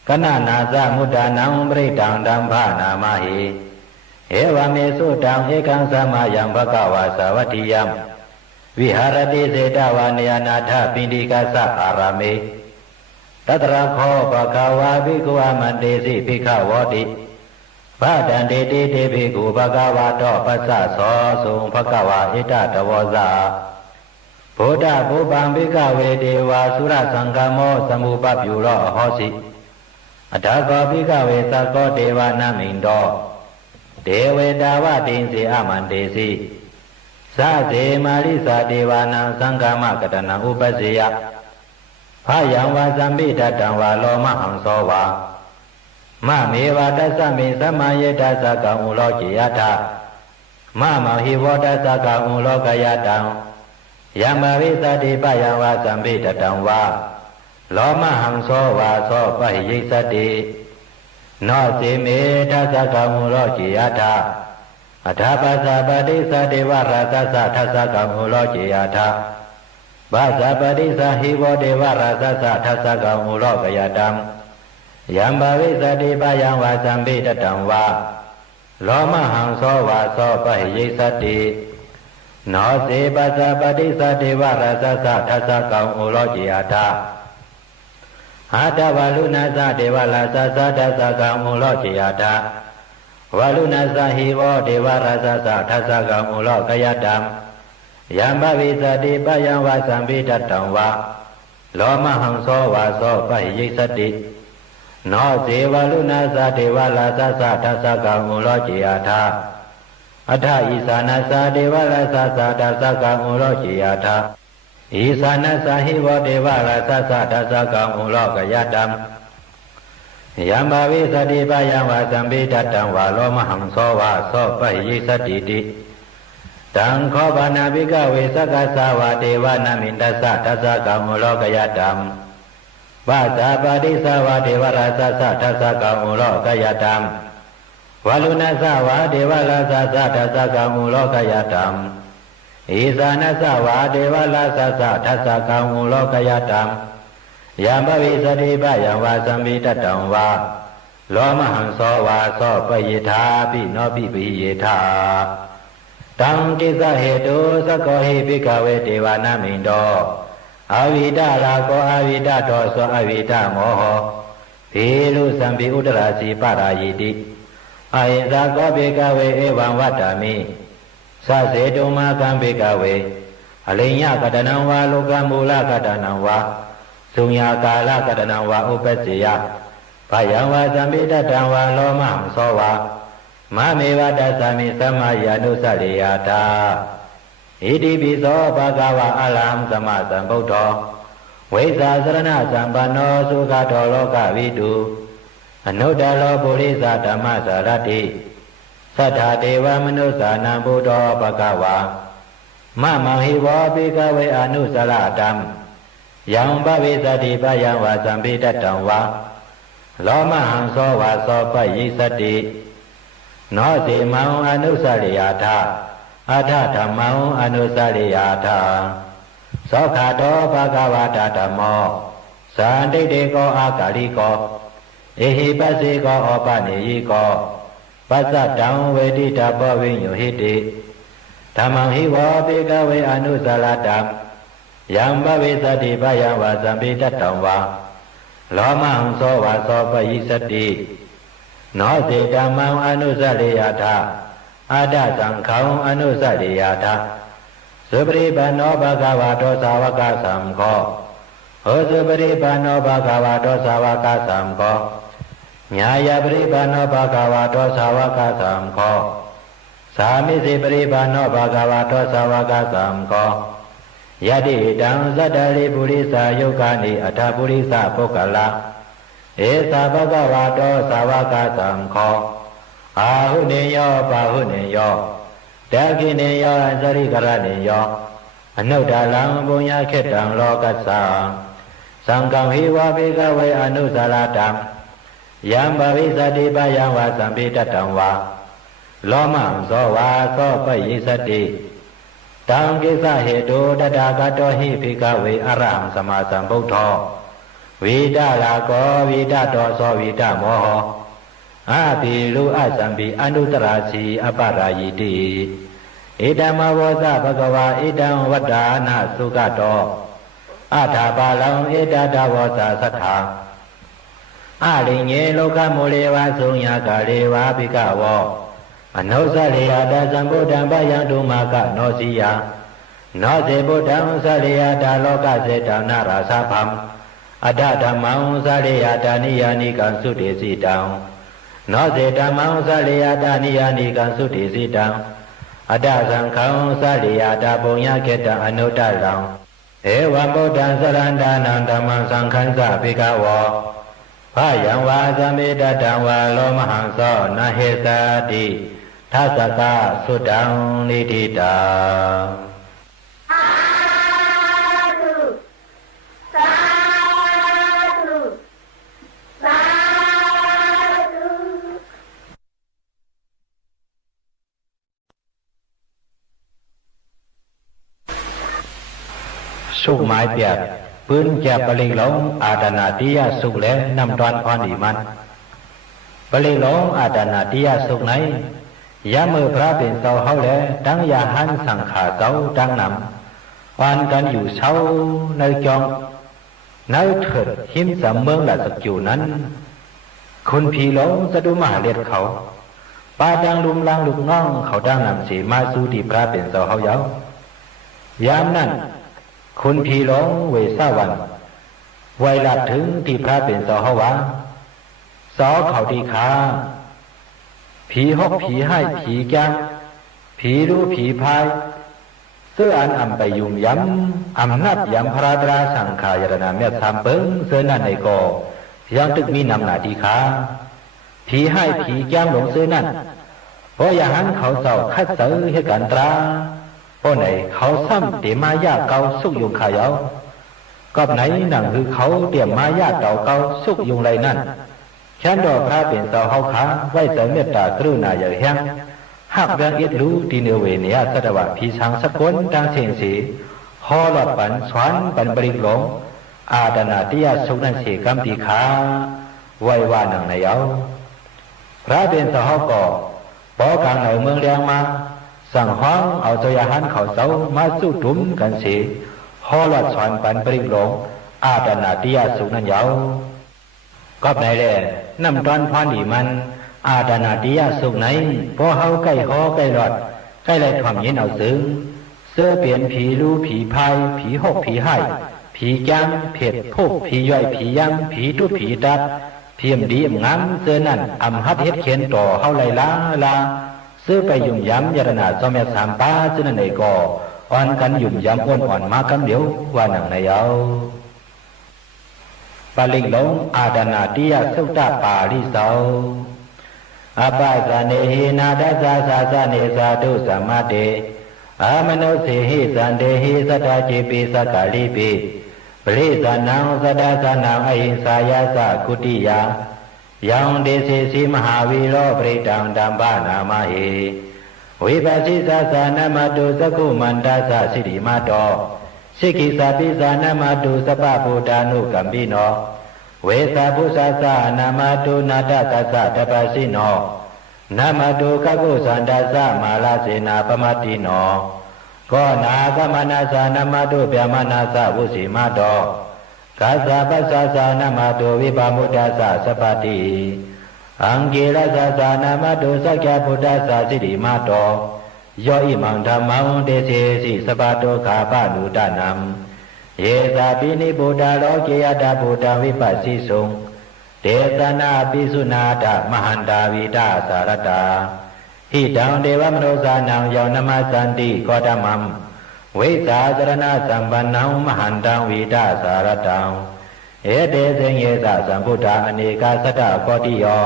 กนะนาสมุตตานังปริตังดัมภานามหิเอวเมสุตังเอกังสมายังภกวาสวัตถิยัมวิหารติเสตวาเนยนาถปิณิกาสอารามะตัตระโคภควาภิกขุมันเตสิภิกขวติพระดันเตติเตภิกขุภควาโตปัสสะโสสุงภควาอิตตวสาโพธะภูปังภิกขเวเทวาสุรสังฆโมสมุปปิวโรโหสิอัฏฐโกภิกขเวสักโกเทวานามินโตเทเวตาวะติงสิอามันเตสิสาเสมาริสาเทวานังสังฆมกตนังอุปสิยะพายังวาสัมปิตตังวาโลมหังโสวามะเมวะตัสสะมิสัมมาเยตัสสะกังอุโลจิยะทามะมหิวตัสสะกังอุโลกยะตังยามวิสติปะยังวาสัมปิตตังวาโลมหังโสวาโสปะหิยิสติโนสิเมตัสสะกังอุโลจิยะทาอัฏฐปัสสะปฏิสติวะราตัสสะทัสสะกังอุโลจิยะทาปัสสะปฏิสหิโวเดวราสัสสะทัสสะกังอุโลกยตังยัมบวิสติปะยังวาสัมปิตตังวาโลมหังโสวาโสปะหิยิสติโนสิปัสสะปฏิสติวราสัสสะทัสสะกังอุโลจิยทาอาตวาลุนาสะเทวราสัสสะทัสสะกังอุโลจิยทาวาลุนาสะหิโวเดวราสัสสะทัสสะกังอุโลกยตังยัมบวิสติปะยังวาสัมปิตตังวาโลมหังโสวาโสปะหิยิสติโนเสวาลุนาสะเทวราสัสสะทัสสะกังอุโลจิยทาอัฏฐอิสานัสสะเทวราสัสสะทัสสะกังอุโลจิยทาอิสานัสสะหิโวเทวราสัสสะทัสสะกังอุโลกยตังยัมบวิสติปะยังวาสัมปิตตังวาโลมหังโสวาโสปะหิยิสติติตังโคปนาภิกขเวสักขสาวาเทวานามินตัสสะทัสสะกังอุโลกยตังปัสสะปฏิสาวาเทวราสัสสะทัสสะกังอุโลกยตังวาลุนัสสะวาเทวราสัสสะทัสสะกังอุโลกยตังอิสานัสสะวาเทวราสัสสะทัสสะกังอุโลกยตังยัมบวิสติปะยังวาสัมปิตตังวาโลมหังโสวาโสปะยิทาปิโนปิปิเยทาตังกิสเหตุสกโกหิภิกขเวเทวานามินโตอวิดาราโกอวิดาโตโสอวิดาโมโหภิลุสัมภิอุตราสีปารายิติอหิงสาโกภิกขเวเอวังวัตตามิสัสเสตุมาคัมภิกขเวอลิญญกตนังวาโลกมูลกตนังวาสุญญากาลกตนังวาอุปสสิยะพยังวาสัมปิตตังวาโลมหังโสวามะเมวะตัสสะมิสัมมาญาณุสริยตาอิติปิโสภะคะวะอะระหังสัมมาสัมพุทโธဝိဇ္ဇာစရဏสัมปันโนสุขโตโลกวิတုအနုတ္တလောပုရိသဓမ္မสารတိသတ္ထာဒေဝမနုဿာနံဘုဒ္ဓောภคะวามะမဟိဝောပိကဝေအနုစရတံယံဘဝိသတိပယံဝါသံပိတတံဝါလောမဟံသောဝါသောပယိသတိနောတိမံအနုစရိယာထအထဓမ္မံအနုစရိယာထသောခတောภควตဓမ္မောသန္တိတေကောအာကာလိကောဧဟိပစ္စေကောဩပနေယိကောပစ္စတံဝေတိတဘောဝိညုဟိတိဓမ္မံဟိဝောပိကဝေအနုစရတံယံဘဝိသတိပယံဝါသံပိတတံဝါလောမဟံသောဝါသောပယိသတိနောစေဓမ္မံအနုစရိယာထအာဒသံဃံအနုစရိယာထသုပရိပန္နောภควတောသာဝကသံဃောဟောသုပရိပန္နောภควတောသာဝကသံဃောညာယပရိပန္နောภควတောသာဝကသံဃော สามิสิปริปานโนภะคะวะโตสาวกสังโฆยะติตังสัตตริปุริสายุคานิอัฏฐปุริสปุคคละเอสาภะคะวะโตสาวกสังโฆอาหุเนโยปะหุเนโยတကိနေယောသရိကရနေယောအနုတ္တလံပုညခေတံလောကသံသံဃံဟိဝဘေကဝေအနုဇာရတံယံဘဝိသတိပယံဝသံပိတတံဝါလောမံဇောဝါသောပယိသတိတံကိစ္စဟေတုတတဂတောဟိဘေကဝေအရဟံသမသံဗုဒ္ဓောဝိဒလာကောဝိဒတောသောဝိဒမောဟအာတိလူအသံပိအနုတ္တရာစီအပရာယိတိဣဒံမဝောဇဘဂဝါဣဒံဝတ္တာနသုကတောအထာပါလံဣဒတဝောဇသတ္ထာအလိညေလောကမူလေဝါသုံးယကလေဝါပိကဝောအနုဇလေယတသံဗုဒ္ဓံပယံတုမကနောစီယနောစေဗုဒ္ဓံသလေယတလောကစေတနာရာသဗံအတ္တဓမ္မံသလေယတနိယာနိကံသုတေစီတံနောစေဓမ္မံသလေယတနိယာနိကံသုတေစီတံအတ္တသံဃံသလေယတပုံညခေတ္တအနုတ္တလံဧဝံဗုဒ္ဓံသရဏန္တနံဓမ္မံသံဃံသဘေကဝောဖယံဝါသမေတတံဝါလောမဟံသောနဟေသတိသသကသုတံနိတိတာသာဓုသာဓုသာဓုสุไม้เปียกปืนแจปลิหลงอาดานาติยาสุและนำตอนพรดีมันปลิหลงอาดานาติยาสุไหนยามือพระเป็นเสาเฮาและดังยาหันสังขาเสาดังนำวันกันอยู่เช้าในจองในเถิดหิมสามเมืองละสักอยู่นั้นคุณผีหลงสะดุมาเลียดเขาปาดังลุมลังลูกน้องเขาดังนำสีมาสู่ที่พระเป็นเสาเฮาเยาวยามนั้นคุณผีหลงเวสาวันไวลัดถึงที่พระเป็นเสาเฮาวาสอเขาดีขาผีหกผีให้ผีแก้ผีรู้ผีพายเสื้ออันอำไปยุ่มย้ำอำนาจย้ำพระราสังขายรณาเมตสามเปิ้งเสื้อนั่นในก่อยังตึกมีนำหนาดีขาผีให้ผีแก้หลงเสื้อนั่นเพราะอย่างนั้นเขาเจ้าคัดเสือให้กันตราเพราะไหนเขาซ้ำเดี๋ยวมายาเกาสุกยุงขายเอาก็ไหนหนังคือเขาเดี๋ยวมายาเก่าสุกยุงไรนั่นฉันดอกพระเป็นเสาเฮาขาไว้เสริมเมตตากรุณาอย่างแห้งหากยังอิดรู้ดีเนเวเนียสตวะผีช้างสกุลดังเสียงสีฮอลปันสวนปันบริกหลงอาดานาติยาสุนันเสกำตีขาไว้ว่านังในเอาพระเป็นเสาเฮาก่อปอกลางในเมืองเลียงมาสั่งห้องเอาตัวยาหันเขาเสามาสู้ตุ้มกันสีฮอลสวนปันบริกหลงอาดานาติยาสุนันเยาก็ไหนแหละนำตอนพรดีมันอาดานาติยาสุขไหนพอเฮาใกล้หอใกล้หลอดใกล้ไรถ่อมเย็นเอาซึ้งเสื้อเปลี่ยนผีรู้ผีพายผีหกผีให้ผีจังเผ็ดพวกผีย่อยผียังผีทุผีตัดเพียมดีงามเสื้อนั่นอำฮัดเฮ็ดเขียนต่อเฮาไรลาเสื้อไปยุ่มย้ำยารณาจอมแม่สามป้าเสื้อนั่นในก่ออ่อนกันยุ่มย้ำอ่อนมากำเดียวว่าหนังในเอาปาลิงหลงอาดานาติยาสุตตาปาริเสาอปาสาเนหินาดัสสะสาสะเนสาธุสัมมาเตอามโนสิหิสันเดหิสัตตจิปิสักกะลิปิปริสานังสัตตสานังอหิงสายาสะกุติยายังเดสิสีมหาวิโรปริตังดัมปานามาหิวิปัสสิสาสานามาตุสกุมันตัสสะสิริมาโตสิกิสาปิสานามาตุสปะพุทธานุกัมปิโนเวสาพุสาสานามาตุนาตตัสสะตปัสสิโนนามาตุกะกุสันตัสสะมาลาเสนาปมาติโนก็นากมนาสานามาตุเปียมานาสะวุสิมาโตกัสสะปัสสะสานามาตุวิปามุตตัสสะสปะติอังกิรสะสานามาตุสักขะพุทธัสสะสิริมาโตယောဣမံဓမ္မံတေစေစီစပတောခာပနုဒနံယေသာပိနိဗုဒ္ဓလောကေယတဗုဒ္ဓဝိပဿိစုံဒေသနာပိစုနာတမဟန္တာဝိဒသရတဧ ဟိတံဒေဝမနောဇာနံယောနမသန္တိကောဓမံဝိဇာသရဏသံပန္နံမဟန္တံဝိဒသာရတံဧတေဇင်ယေသသံဗုဒ္ဓအနေကသတ္တကောတိယော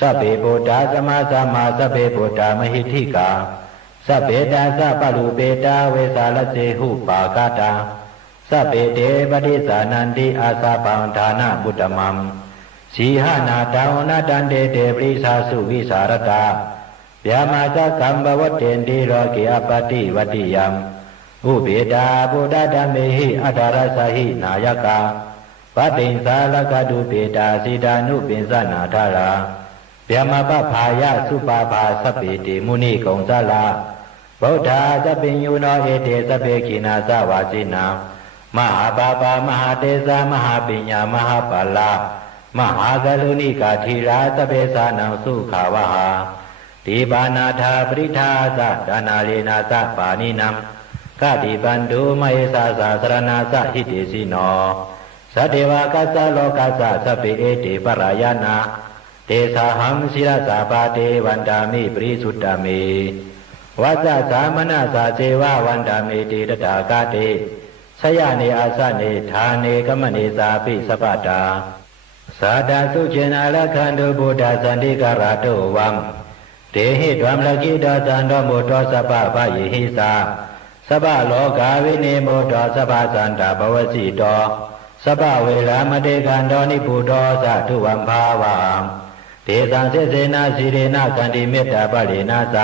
သဗ္ဗေဗုဒ္ဓသမသမ္မာသဗ္ဗေဗုဒ္ဓမဟိထိကာသဗ္ဗေတာသပလူပေတာဝေသာလစေဟုပါကတာသဗ္ဗေတေပတိဇာနန္တိအာသပံဒါနဗုဒ္ဓမံဇီဟနာတဝနတန္တေတေပရိသာစုဝိสารတဗျာမာသကံဘဝတ္တင်တိရောကိအပတိဝတ္တိယံဥပေတာဗုဒ္ဓဓမ္မေဟိအထာရသဟိနာယကာဗတ္တိံသာလကတုပေတာစေတာနုပင်စနာထရာဗျာမပဖာယသုပါပါသဗ္ဗေတိမုနိကုံသလာဗုဒ္ဓသဗ္ဗညုနောဧတေသဗ္ဗေကိနာသဝါစိနာမဟာပါပါမဟာတေဇာမဟာပညာမဟာပါလာမဟာဂလုဏိကာထီရာသဗ္ဗေသာနံသုခဝဟာဒီပါဏာထာပရိထာသဒါနာရေနာသပါဏိနံကတိပန္တုမယေသသာသရဏသဟိတေစီနောသတ္တေဝကသလောကသသဗ္ဗေဧတေပရယနာတေသာဟံစိရသပါတေဝန္တာမိပရိသုတ္တမေဝဇ္ဇသမနသာဇေဝဝန္တာမေတေတတာကတေဆယနေအာသနေဌာနေကမနေသာပိသဗ္ဗတာသာတာသုចេနာလခန္တုဗုဒ္ဓသန္တိကရတောဝံတေဟိဓမ္မလကိတောသံတော်မူတောသဗ္ဗဗယေဟိသာသဗ္ဗလောကဝိနေမောတောသဗ္ဗသန္တာဘဝစီတောသဗ္ဗဝေရမတေကံတော်နိဗုတောသတုဝံဘာဝံဒေသံစေစေနာစီရေနကန္တိမေတ္တာပရိနာသ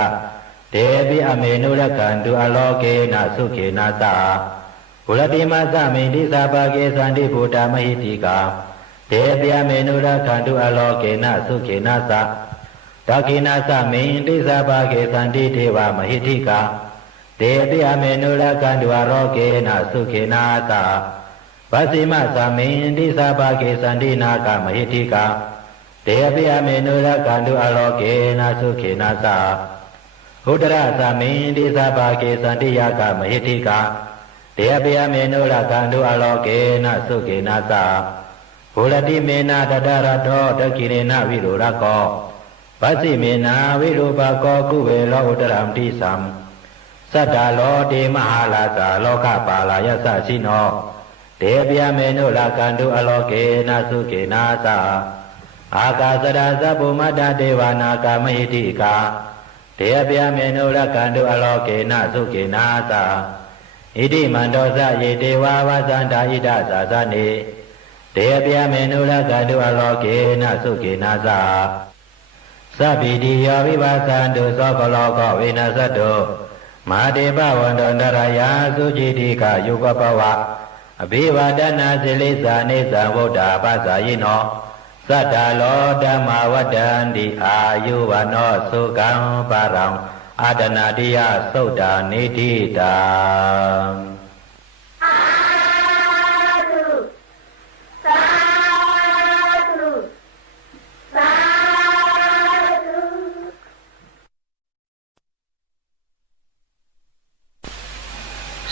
ဒေပိအမေနုရကံတုအလောကေနသုခေနသဘုရတိမသမိန်တိသဗ္ဗကေသန္တိဗုဒ္ဓမဟိတိကာဒေပိအမေနုရကံတုအလောကေနသုခေနသဒခိနာသမိန်တိသဗ္ဗကေသန္တိဒေဝမဟိတိကာဒေပိအမေနုရကံတုအလောကေနသုခေနသဗစီမသမိန်တိသဗ္ဗကေသန္တိနာကမဟိတိကာဒေပိအမေနုရကံတုအလောကေနသုခေနသဟုတရသမိန်တိသဗ္ဗကေသန္တိယကမဟိတိကာဒေပိအမေနုရကံတုအလောကေနသုခေနသဘုရတိမေနတတရတောတကိရေနဝိရုရကောဗစီမေနဝိရုပကောကုဝေလောဥတရံတိသံသတ္တလောတေမဟာလာသာလောကပါလာယသရှိနောဒေပိအမေနုရကံတုအလောကေနသုခေနသအာကာသရသဗ္ဗမတ္တဒေဝနာကမဟိတိကာဒေပိအမေနုရကံတုအလောကေနသုခေနသဣတိမန္တောသယေတေဝဝသန္တာဣဒသာသနေဒေပိအမေနုရကံတုအလောကေနသုခေနသသဗ္ဗိတိယောဝိပါသန္တုသောကလောကဝိနသတ္တုမဟာတေပဝန္တောနရယာသုจิတိကယုဂပဝအဘိဝဒနာစိလိသနေသံဗုဒ္ဓဘာသာယိနောသတ္တလောဓမ္မဝတ္တန္တိအာယုဝနောသုကံပါရံအာတနာတိယသုတ်တာနေတိတာအာတုသာတုသာတု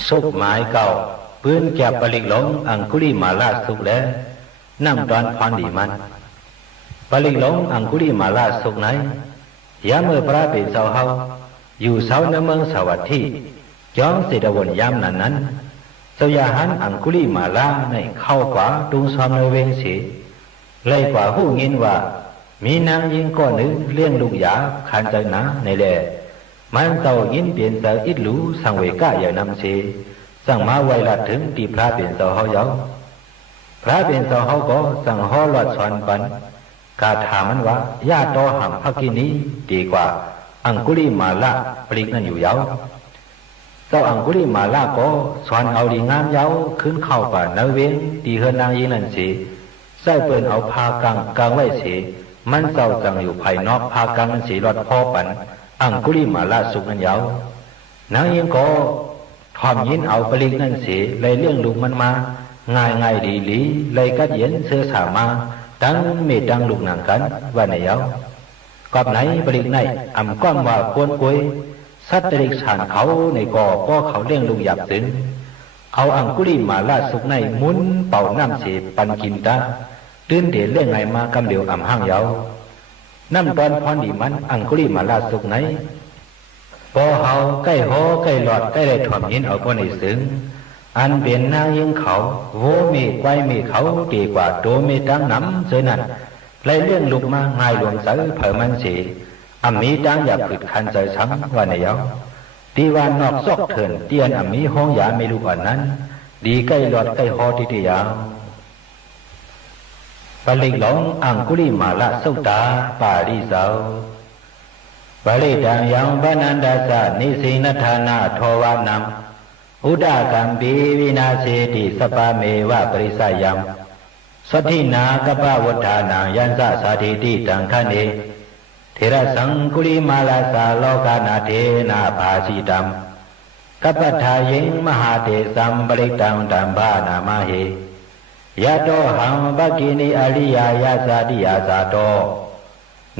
สุกหมายเก่าปืนแก็บปลิกหลงอังคุลิมาลาสุกแล้วนั่งตอนพรดีมันปลิกหลงอังคุลิมาลาสุกไหนยามเมื่อพระเป็นเสาเฮาอยู่เสาในเมืองสวัสดิ์ย้อนเสดวนยามนั้นเจ้าย่าหันอังคุลิมาลาในเข้ากว่าตุงซอมในเวงสีเลยกว่าหูยินว่ามีนางยิงก้อนหนึ่งเลี้ยงลูกยาขันใจหนาในแหล่มันเต่ายินเปลี่ยนเสาอิดหลูสังเวก้าอย่างนำเสสั่งมาไวละถึงที่พระเป็นเสาเฮาเยาพระเป็นเสาเฮาก็สั่งห่อหลอดสอนปันกาถามมันว่าญาติต่อหังพักกินี้ดีกว่าอังคุลิมาลาปลิกนั่นอยู่เยาเจ้าอังคุลิมาลาก็สอนเอาดีงามเยาขึ้นเข้าป่าเนเวงดีเฮือนนางยิงนั่นสิใส่เปิ้นเอาพากางไว้สิมันเจ้าจังอยู่ภายนอกพากางนั่นสิรอดพ่อปันอังคุลิมาลาสุกนั่นเยานางยิงก็ทอมยินเอาปลิกนั่นสิเลยเลี้ยงลูกมันมาง่ายดีเลยกัดเย็นเสื้อสามาตั้งเมตตังลูกหนังกันว่าในเยากอบไหนปลิกไหนอ่ำก้อมว่าควรกวยสัตว์ตริกสานเขาในก่อก็เขาเลี้ยงลูกหยับถึงเอาอังคุลิมาลาสุกในมุนเป่าน้ำเสีปันกินตาตื่นเดี๋ยวเรื่องไงมากำเดียวอ่ำห้างเยา น้ำตอนพรดีมันอังคุลิมาลาสุกไหนพอเฮาใกล้หอใกล้หลอดใกล้ได้ถ่วมยินเอาพวกในซึ้งอันเป็นนางยิงเขาโวมีไว้มีเขาดีกว่าโตมีดังน้ำเจอนั่นไล่เรื่องลุกมาง่ายหลวงเสือเผอมันสีอัมมีดังอยากผึดคันใจช้ำวันเยาตีวันนอกซอกเถินเตียนอัมมีห้องยาไม่รู้อ่อนนั้นดีใกล้หลอดใกล้หอที่ยาวปลิกหลงอังคุลิมาละสุตาปาริสาวปริดังยังปนันดาสะนิสินธานาทวานังอุดากัมปีวินาเสติสปาเมวะปริสัยยังสถินากปะวัฏานังยันสะสาธิติตังคเนเทระสังคุลิมาลาสาโลกานาเทนาภาสิตัมกัปปทายิงมหาเทสัมปริตังตัมภานามะเหยะโตหังปกินิอริยายาสาติยาสาโต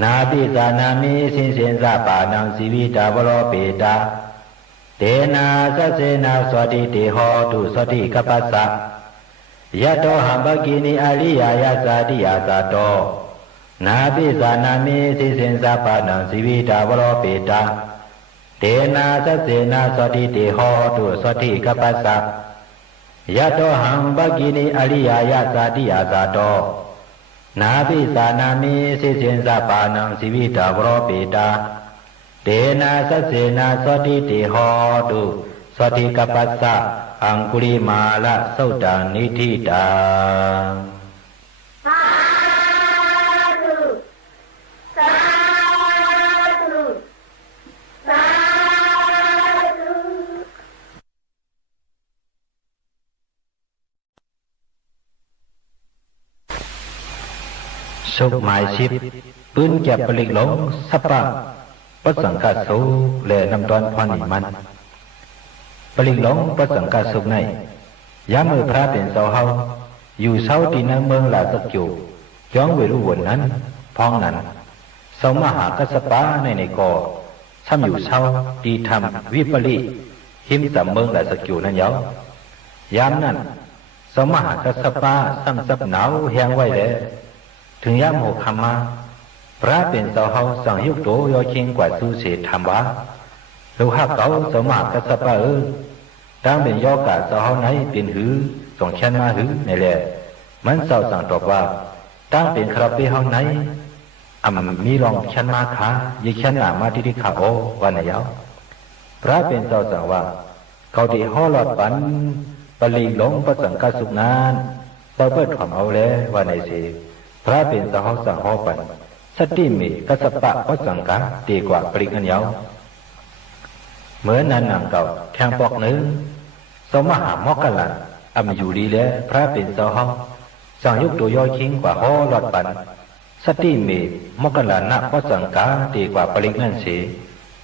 นาปิสานามิสินสินสะปานังสีวิตาวโรเปตาเตนะสัสเสนะสวัสดิเตโหตุสวัสดิกัปปัสสะยะโตหังปกินิอริยายาสาติยาสาโตนาปิสานามิสินสินสะปานังสีวิตาวโรเปตาเตนะสัสเสนะสวัสดิเตโหตุสวัสดิกัปปัสสะยะโตหังปกินิอริยายาสาติยาสาโตนาปิสานามิสิสินสะปานังสีวิตาวโรเปตาเตนะสัสเสนะสวัสดิเตโหตุสวัสดิกัปปัสสะอังคุลิมาละสุตานิธิตาสาธุสาธุสาธุ สุขหมายชิบปืนแก็บปลิกหลงสัปปะปัสสังกาสุและนำตอนพรนิมันปลิกหลงปัสสังกาสุในยามมือพระเป็นเสาเฮาอยู่เสาตีนเมืองลาสักจูย้องเวรุวนนั้นพองนั้นเสามหากัสปะในก่อซ้ำอยู่เสาตีธรรมวิปริหิมสัมเมืองลาสักจูนั้นยาวยามนั้นเสามหากัสปะซ้ำซับหนาวแหงไว้แล้วถึงยามหกคำมาพระเป็นเสาเฮาสั่งยุกโตยอชิงกว่าสู้เสธรรมวะลูกหักเก่าเสามหากัสปะตั้งเป็นยอกาเสาเฮาไหนเป็นหือส่งเช่นมาหือในแหละมันเสาสั่งตอบว่าตั้งเป็นครับเปเฮาไหนมีรองเช่นมาขายิเช่นหนามาที่ขาโอวันไหนยาวพระเป็นเสาสั่งว่าเขาที่ห่อหลอดปันปลีหลงประสังกาสุกนานเสาเปิดถ่อมเอาแล้ววันไหนสิพระเป็นเสาเฮาสั่งห่อปันสติมีกัสปะประสังกาดีกว่าปริกันยาวเหมือนนั้นนางเก่าแข่งปอกเนื้อสมหามอกกันละอยู่ดีแล้วพระเป็นเสาเฮาสั่งยุกตัวยอชิงกว่าห่อหลอดปันสติมีมอกกันละนักประสังกาดีกว่าปริกันเสีย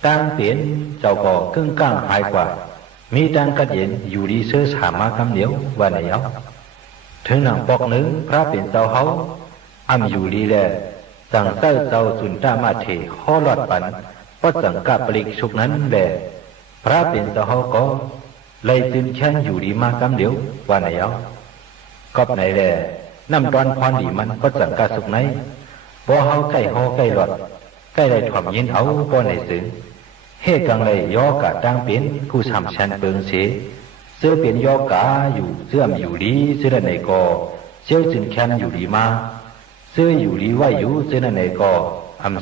ตั้งเปลี่ยนเจ้าก่อครึ่งก้างหายกว่ามีดังกระเย็นอยู่ดีเสื้อสามาคำเดียววันไหนเอาถึงนางปอกเนื้อพระเป็นเสาเฮาอยู่ดีแล้วสั่งเส้าเจ้าสุนทามาเถห่อหลอดปันประสังกาปริกชุกนั้นแหละพระเป็นเสาเฮาก็เลยตื่นเช้นอยู่ดีมาคำเดียววันไหนเอาก็ไหนแหละน้ำตอนพรดีมันประสังกาสุกไหนพอเฮาใกล้ห่อใกล้หลอดใกล้ได้ถ่อมยินเอาพอไหนซึ้งเฮกังเลยยอกะตั้งเป็นผู้ทำชันเปิงเสเสื้อเป็นยอกะอยู่เสื้ออยู่ดีเสื้อในก็เชี่ยวจึงแค้นอยู่ดีมาเสื้ออยู่ดีว่าอยู่เสื้อในก็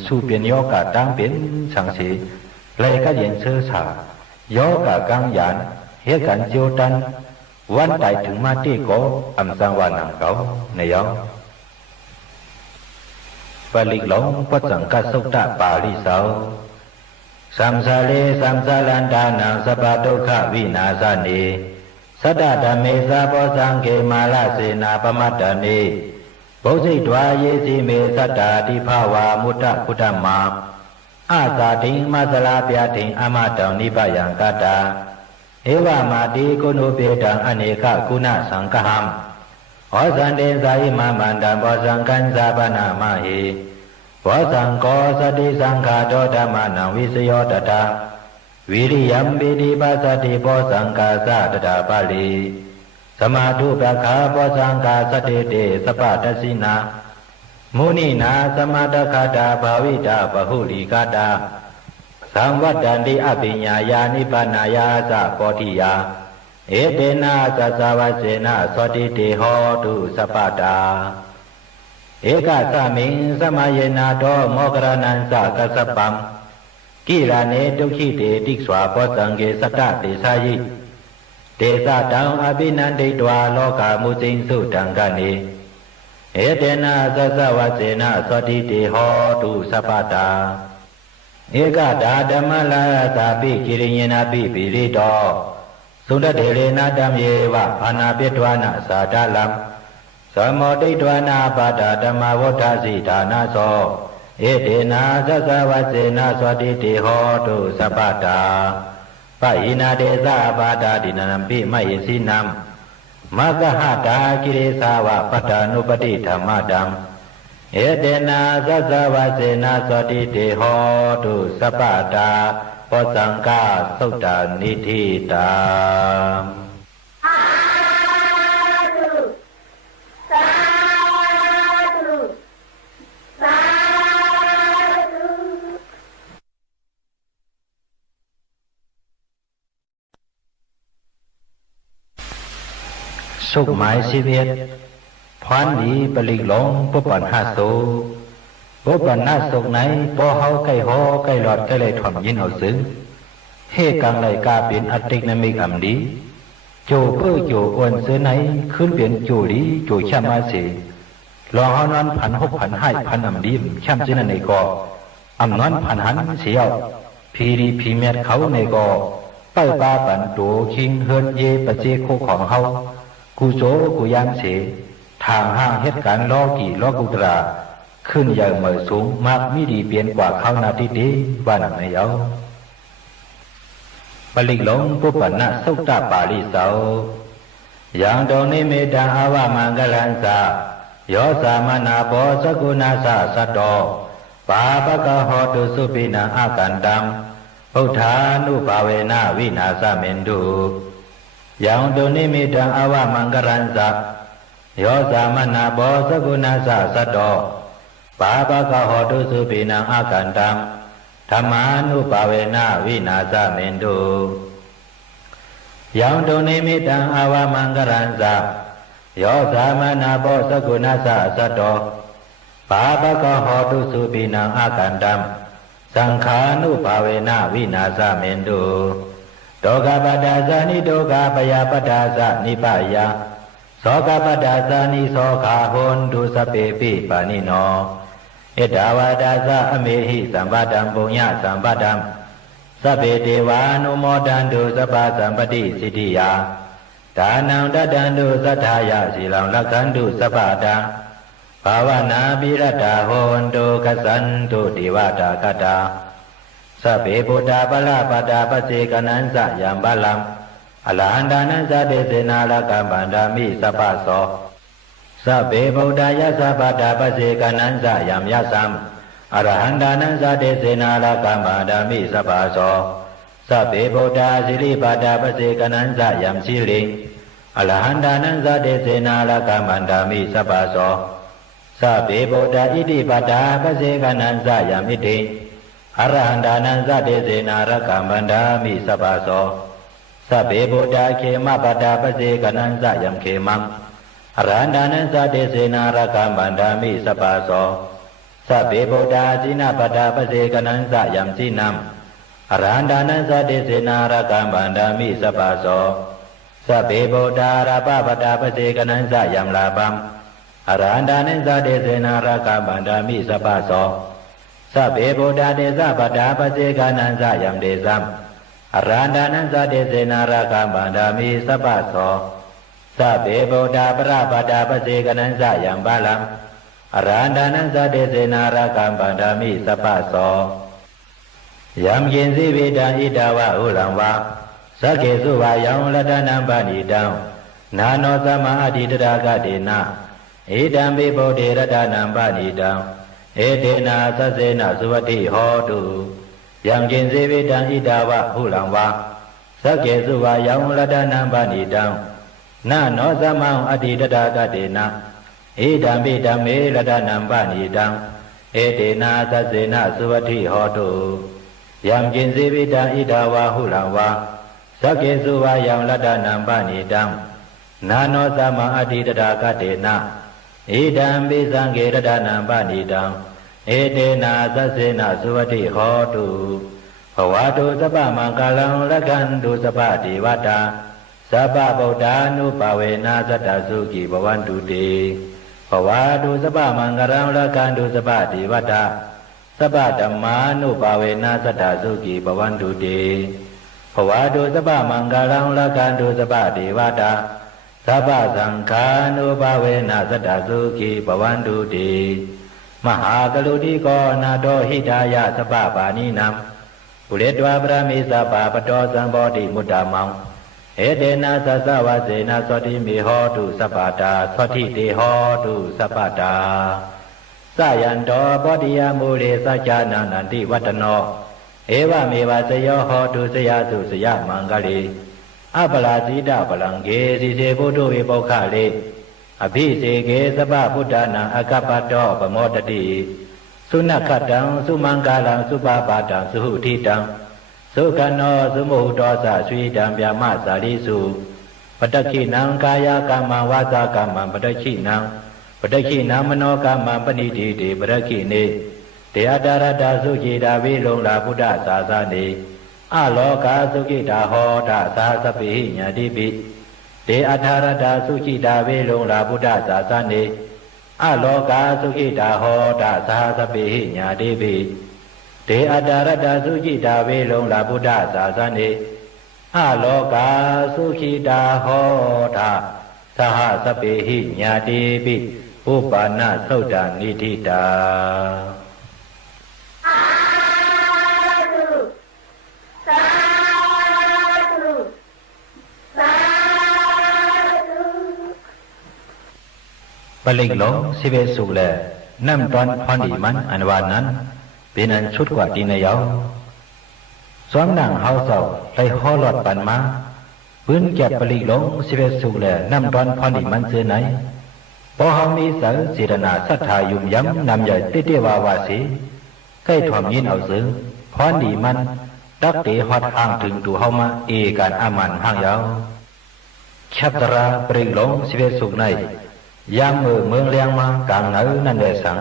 สู้เป็นยอกะตั้งเป็นสังเสเลยก็เย็นเสื้อสายอกะกังยานเฮกันเจียวตันวันใดถึงมาตีก็สังวานังเก่าในยาวปลิกหลงปัจจังกัสุตตะปาริสาวสัมสาเลสัมสาลันดานังสปะทุกขวินาสเนสัตตะเมสะโพสังเขมาลเสนาปมัตตเนบုဇိတဝါယေစီမေသတ္တာတိภาวามุตตะพุทธมาอาสาทิงมัสลาปยทิงอมตังนิพยังกตาเอวามาติกุณุเปตังอเนกกุณสังฆหังဩဇန္တေဇာယိမမန္တံဘောဇံကံဇာပနာမဟိဘောဇံကောသတိသံဃာတောဓမ္မနံဝိစယောတတဝိရိယံပိတိပါသတိဘောဇံကာသတတပါဠိสมาธุปะคาปะสังฆาสติเตสปะตสินา มุนีนาสมาตคาตาภาวิตาปหุลิกาตาสังวัตตันติอภิญญายานิพพานายาสะโพธิยาเอเตนะสัสวะเสนะสติติโหตุสัพพตาเอกสามิงสมัยนาโตโมกรนันสะกัสสปังกิราเนตุขิเตติสวาปสังเกสัตตติสายิเตสะตังอภินันติตวาโลกามุสิงสุตังกะเนเอเตนะสัสวะเสนะสติติโหตุสัพพตาเอกดาဓမ္မลาสาปิกิริยนาปิปิริโตสุนทเถเรนะธัมเยวะภานาปิตวานะสาดาลัมสมโมติตวานาปาดาธรรมวฏสิฐานาโสเอเตนะสัสวะเสนะสติติโหตุสัพพตาปะหินาเดสะปาดาดินัมปิมะหิสินัมมะกหะตากิเลสาวะปัฏฐานุปติธรรมตังเอเตนะสัสวะเสนะสติติโหตุสัพพตาปสังฆาสุตตานิธิตาสุขหมายชีวิตพรดีปลิกหลงปุปันหาสูปุปันหาสุขไหนปอเฮาใกล้หอใกล้หลอดใกล้เลยถ่อมยินเอาซึ้งเฮกังไหลกาเปลี่ยนอัติกนามิกอัมดีโจเพื่อโจอ้วนเสือไหนขึ้นเปลี่ยนโจดีโจช่ำมาเสียลองเอานอนพันหกพันให้พันอัมดีช่ำเจนในก่ออัมนอนพันหันเสียวพีรีพีเมียดเขาในก่อเป้าปาปันโตคิงเฮินเยปเจโคของเฮากูโจกูยามเสทางห้างเหตุการณ์ล้อกี่ล้อกุตราขึ้นอย่างเหมือสูงมากมิดีเปลี่ยนกว่าเขานาทีดีว่าหนักไม่เอาปลิกหลงปุปันนะสุตตาปาลิเสาอย่างตรงนี้เมตังอาวามังกลันสาโยสามนาโปสกุณาสาสัตโตปาปะกะโหตุสุปินังอากันตังพุทธานุภาเวนะวินาสเมนตุอย่างตรงนี้เมตังอาวามังกลันสาโยสามนาโปสกุณาสาสัตโตปาปะกะโหตุสุปินังอากันตังธรรมานุภาเวนะวินาสเมนตุยังตุนิมิตังอาวามังกรันสะโยสามนาโปสกุณาสะสัตโตปาปะกะโหตุสุปินังอากันตังสังขานุภาเวนะวินาสเมนตุโตกะปะดาสานิโตกะปยาปดาสะนิปายาโสกะปดาสานิโสขาโหนตุสเปปิปานิโนเอตาวาดาสะอเมหิสัมปตังปุญญาสัมปตังสัพเพเทวานุโมทันตุสัพพสัมปติสิทธิยาทานังตัตตันตุสัทธายาสีลังลักขันตุสัพพตังภาวนาภิรตาโหนตุกัสสันตุติวตากตาสัพเพพุทธาปลาปตาปเสกนันสะยัมบาลัมอรหันตานันสะเดเสนาลกัมปันดามิสัพพโสสัพเพพุทธายะสัพพตาปเสกนันสะยัมยะสัมอรหันตานันสะเดเสนาลกัมปันดามิสัพพโสสัพเพพุทธาสิริปตาปเสกนันสะยัมสิริอรหันตานันสะเดเสนาลกัมปันดามิสัพพโสสัพเพพุทธาอิติปตาปเสกนันสะยัมอิติอรหันตานันสะเดเสนาลกัมปันดามิสัพพโสสัพเพพุทธาเขมปตาปเสกนันสะยัมเขมังอรหันตานันสะเดเสนาลกัมปันดามิสัพพโสสัพเพพุทธาสินะปตาปเสกนันสะยัมสินัมอรหันตานันสะเดเสนาลกัมปันดามิสัพพโสสัพเพพุทธาราปปตาปเสกนันสะยัมลาภัมอรหันตานันสะเดเสนาลกัมปันดามิสัพพโสสัพเพพุทธาเดสะปตาปเสกนันสะยัมเดสัมอรหันตานันสะเดเสนาลกัมปันดามิสัพพโสสัพเพพุทธาปราปตาปเสกนันสะยัมบาลัมอรหันตานันสะเดเสนาลกัมปันดามิสัพพโสยามกินสิวิตังอิตาวะอุลังวะสักเกสุวายังลัตนัมปณิตังนาโนสัมมาอธิตรากเตนะเอตัมปิโพเทรตนัมปณิตังเอเตนะสัสเสนะสุวัติโหตุยามกินสิวิตังอิตาวะอุลังวะสักเกสุวายังลัตนัมปณิตังนาโนสัมมาอธิตรากเตนะเอ ဣဒံပိဓမ္မေရတနံပဏိတံဧတေနာသစ္စေနသုဝတိဟောတုယံကိဉ္စေပိတံဣဒဝါဟုလံဝါသက္ကေသုဝါယံလတ္တနံပဏိတံနာနောသမအတ္တိတရာကတေနဣဒံပိသံဃေရတနံပဏိတံဧတေနာသစ္စေနသုဝတိဟောတုဘဝတုသဗ္ဗမံကာလံလက္ခန္တုသဗ္ဗဒေဝတာသဗ္ဗဗုဒ္ဓ ानु ပါဝေနာသတ္တသုခိဘဝန္တုတေဘဝတုသဗ္ဗမံကရံလက္ခန္တုသဗ္ဗဒေဝတာသဗ္ဗဓမ္မာ ानु ပါဝေနာသတ္တသုခိဘဝန္တုတေဘဝတုသဗ္ဗမံကရံလက္ခန္တုသဗ္ဗဒေဝတာသဗ္ဗသံဃာ ानु ပါဝေနာသတ္တသုခိဘဝန္တုတေမဟာကလုတိကောနာတောဟိတာယသဗ္ဗပါဏိနံပုရိတဝပရမေသဗ္ဗပတောသံဘောတိမုတ္တမောဧတေနသသဝစေနသောတိမေဟောတုသဗ္ဗတာသောတိတေဟောတုသဗ္ဗတာသယံတောဘောဓိယမူလေသကြနန္တိဝတ္တနောဧဝမေဝသယောဟောတုဇယသုဇယမင်္ဂလေအပလာဇိတပလံကေစီစေဘုဒ္ဓဝေပောခလေအဘိစေကေသဗ္ဗဗုဒ္ဓနာအကပ္ပတောပမောတတိသုနခတံသုမင်္ဂလံသုပပါတံသုဟုထိတံသုခနောသုမုဟတောသဆွေတံဗျာမဇာလိစုပတခိနံကာယကမ္မဝါစာကမ္မပတခိနံမနောကမ္မပဏိတိတေပရခိနေတေအတရတသုခိတာဝေလုံလာဗုဒ္ဓသာသနေအလောကသုခိတာဟောတာသာသပိညာတိပိတေအထာရတသုခိတာဝေလုံလာဗုဒ္ဓသာသနေအလောကသုခိတာဟောတာသာသပိညာတိပိတေအတရတသုခိတာဝေလုံလာဗုဒ္ဓသာသနေအလောကသုခိတာဟောတာသာသပိညာတိပိဥပါဏသုတ်တနိတိတာปลิกหลงสิเวสุแลน้ำตอนพรดีมันอันวานนั้นเป็นอันชุดกว่าดีในเยาซ้อมนั่งเฮาเศร้าไล่ข้อหลอดปันมาพื้นแก็บปลิกหลงสิเวสุแลน้ำตอนพรดีมันเสือไหนพอเฮามีเสือเจรนาศรัทธายุ่มย้ำนำใหญ่เตี้ยวาวาสีใกล้ถ่วมยินเอาซื้อพรดีมันดักเตะฮอดห่างถึงตัวเฮามาเอการอามันห่างยาวชัตราปลิกหลงสิเวสุในยามมือเมืองเลียงมากลางเนื้อนั่นแหละสัง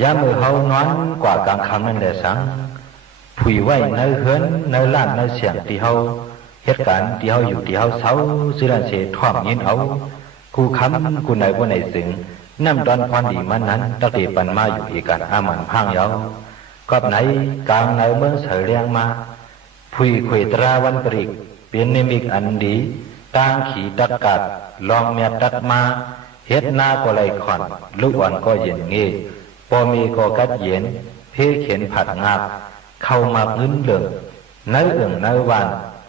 ยามมือเฮานอนกว่ากลางคำนั่นแหละสังผุยไว้เนื้อเฮือนเนื้อล้านเนื้อเสียงที่เฮาเหตุการณ์ที่เฮาอยู่ที่เฮาเศร้าสื่อดันเสียท่วมยินเอากูคำกูไหนว่าไหนสึงน้ำดอนพรดีมันนั้นตะเกียปันมาอยู่อีกันอามันพังยาวกับไหนกลางเนื้อเมืองเสรียงมาผุยขวยตราวันปริกเป็นนิมิตอันดีต่างขี่ตักกัดลองเมียตักมาเฮ็ดนาก็ไหลขอนลูกอ่อนก็เย็นเงี้ปอมีก็กัดเย็นเพเข็นผัดงาบเข้ามาพื้นเหลืองเนื้อเอื่องเนื้อวาน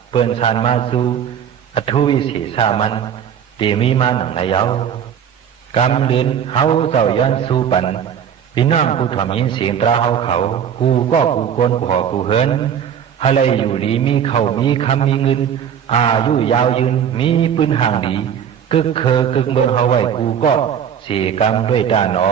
เปื่อนชานมาสู่อทุวิสีสามันตีมีมาหนังในเยากำเดินเฮาเจ้าย้อนสู่ปันพี่น้องกูถ่อมยินเสียงตราเฮาเขากูก็กูโกนกูหอกูเฮินอะไรอยู่ดีมีเขามีคำมีเงินอายุยาวยืนมีปืนห่างดีกึกเคอกึกเมืองเฮาไว้กูก็เสียกรรมด้วยด้านอ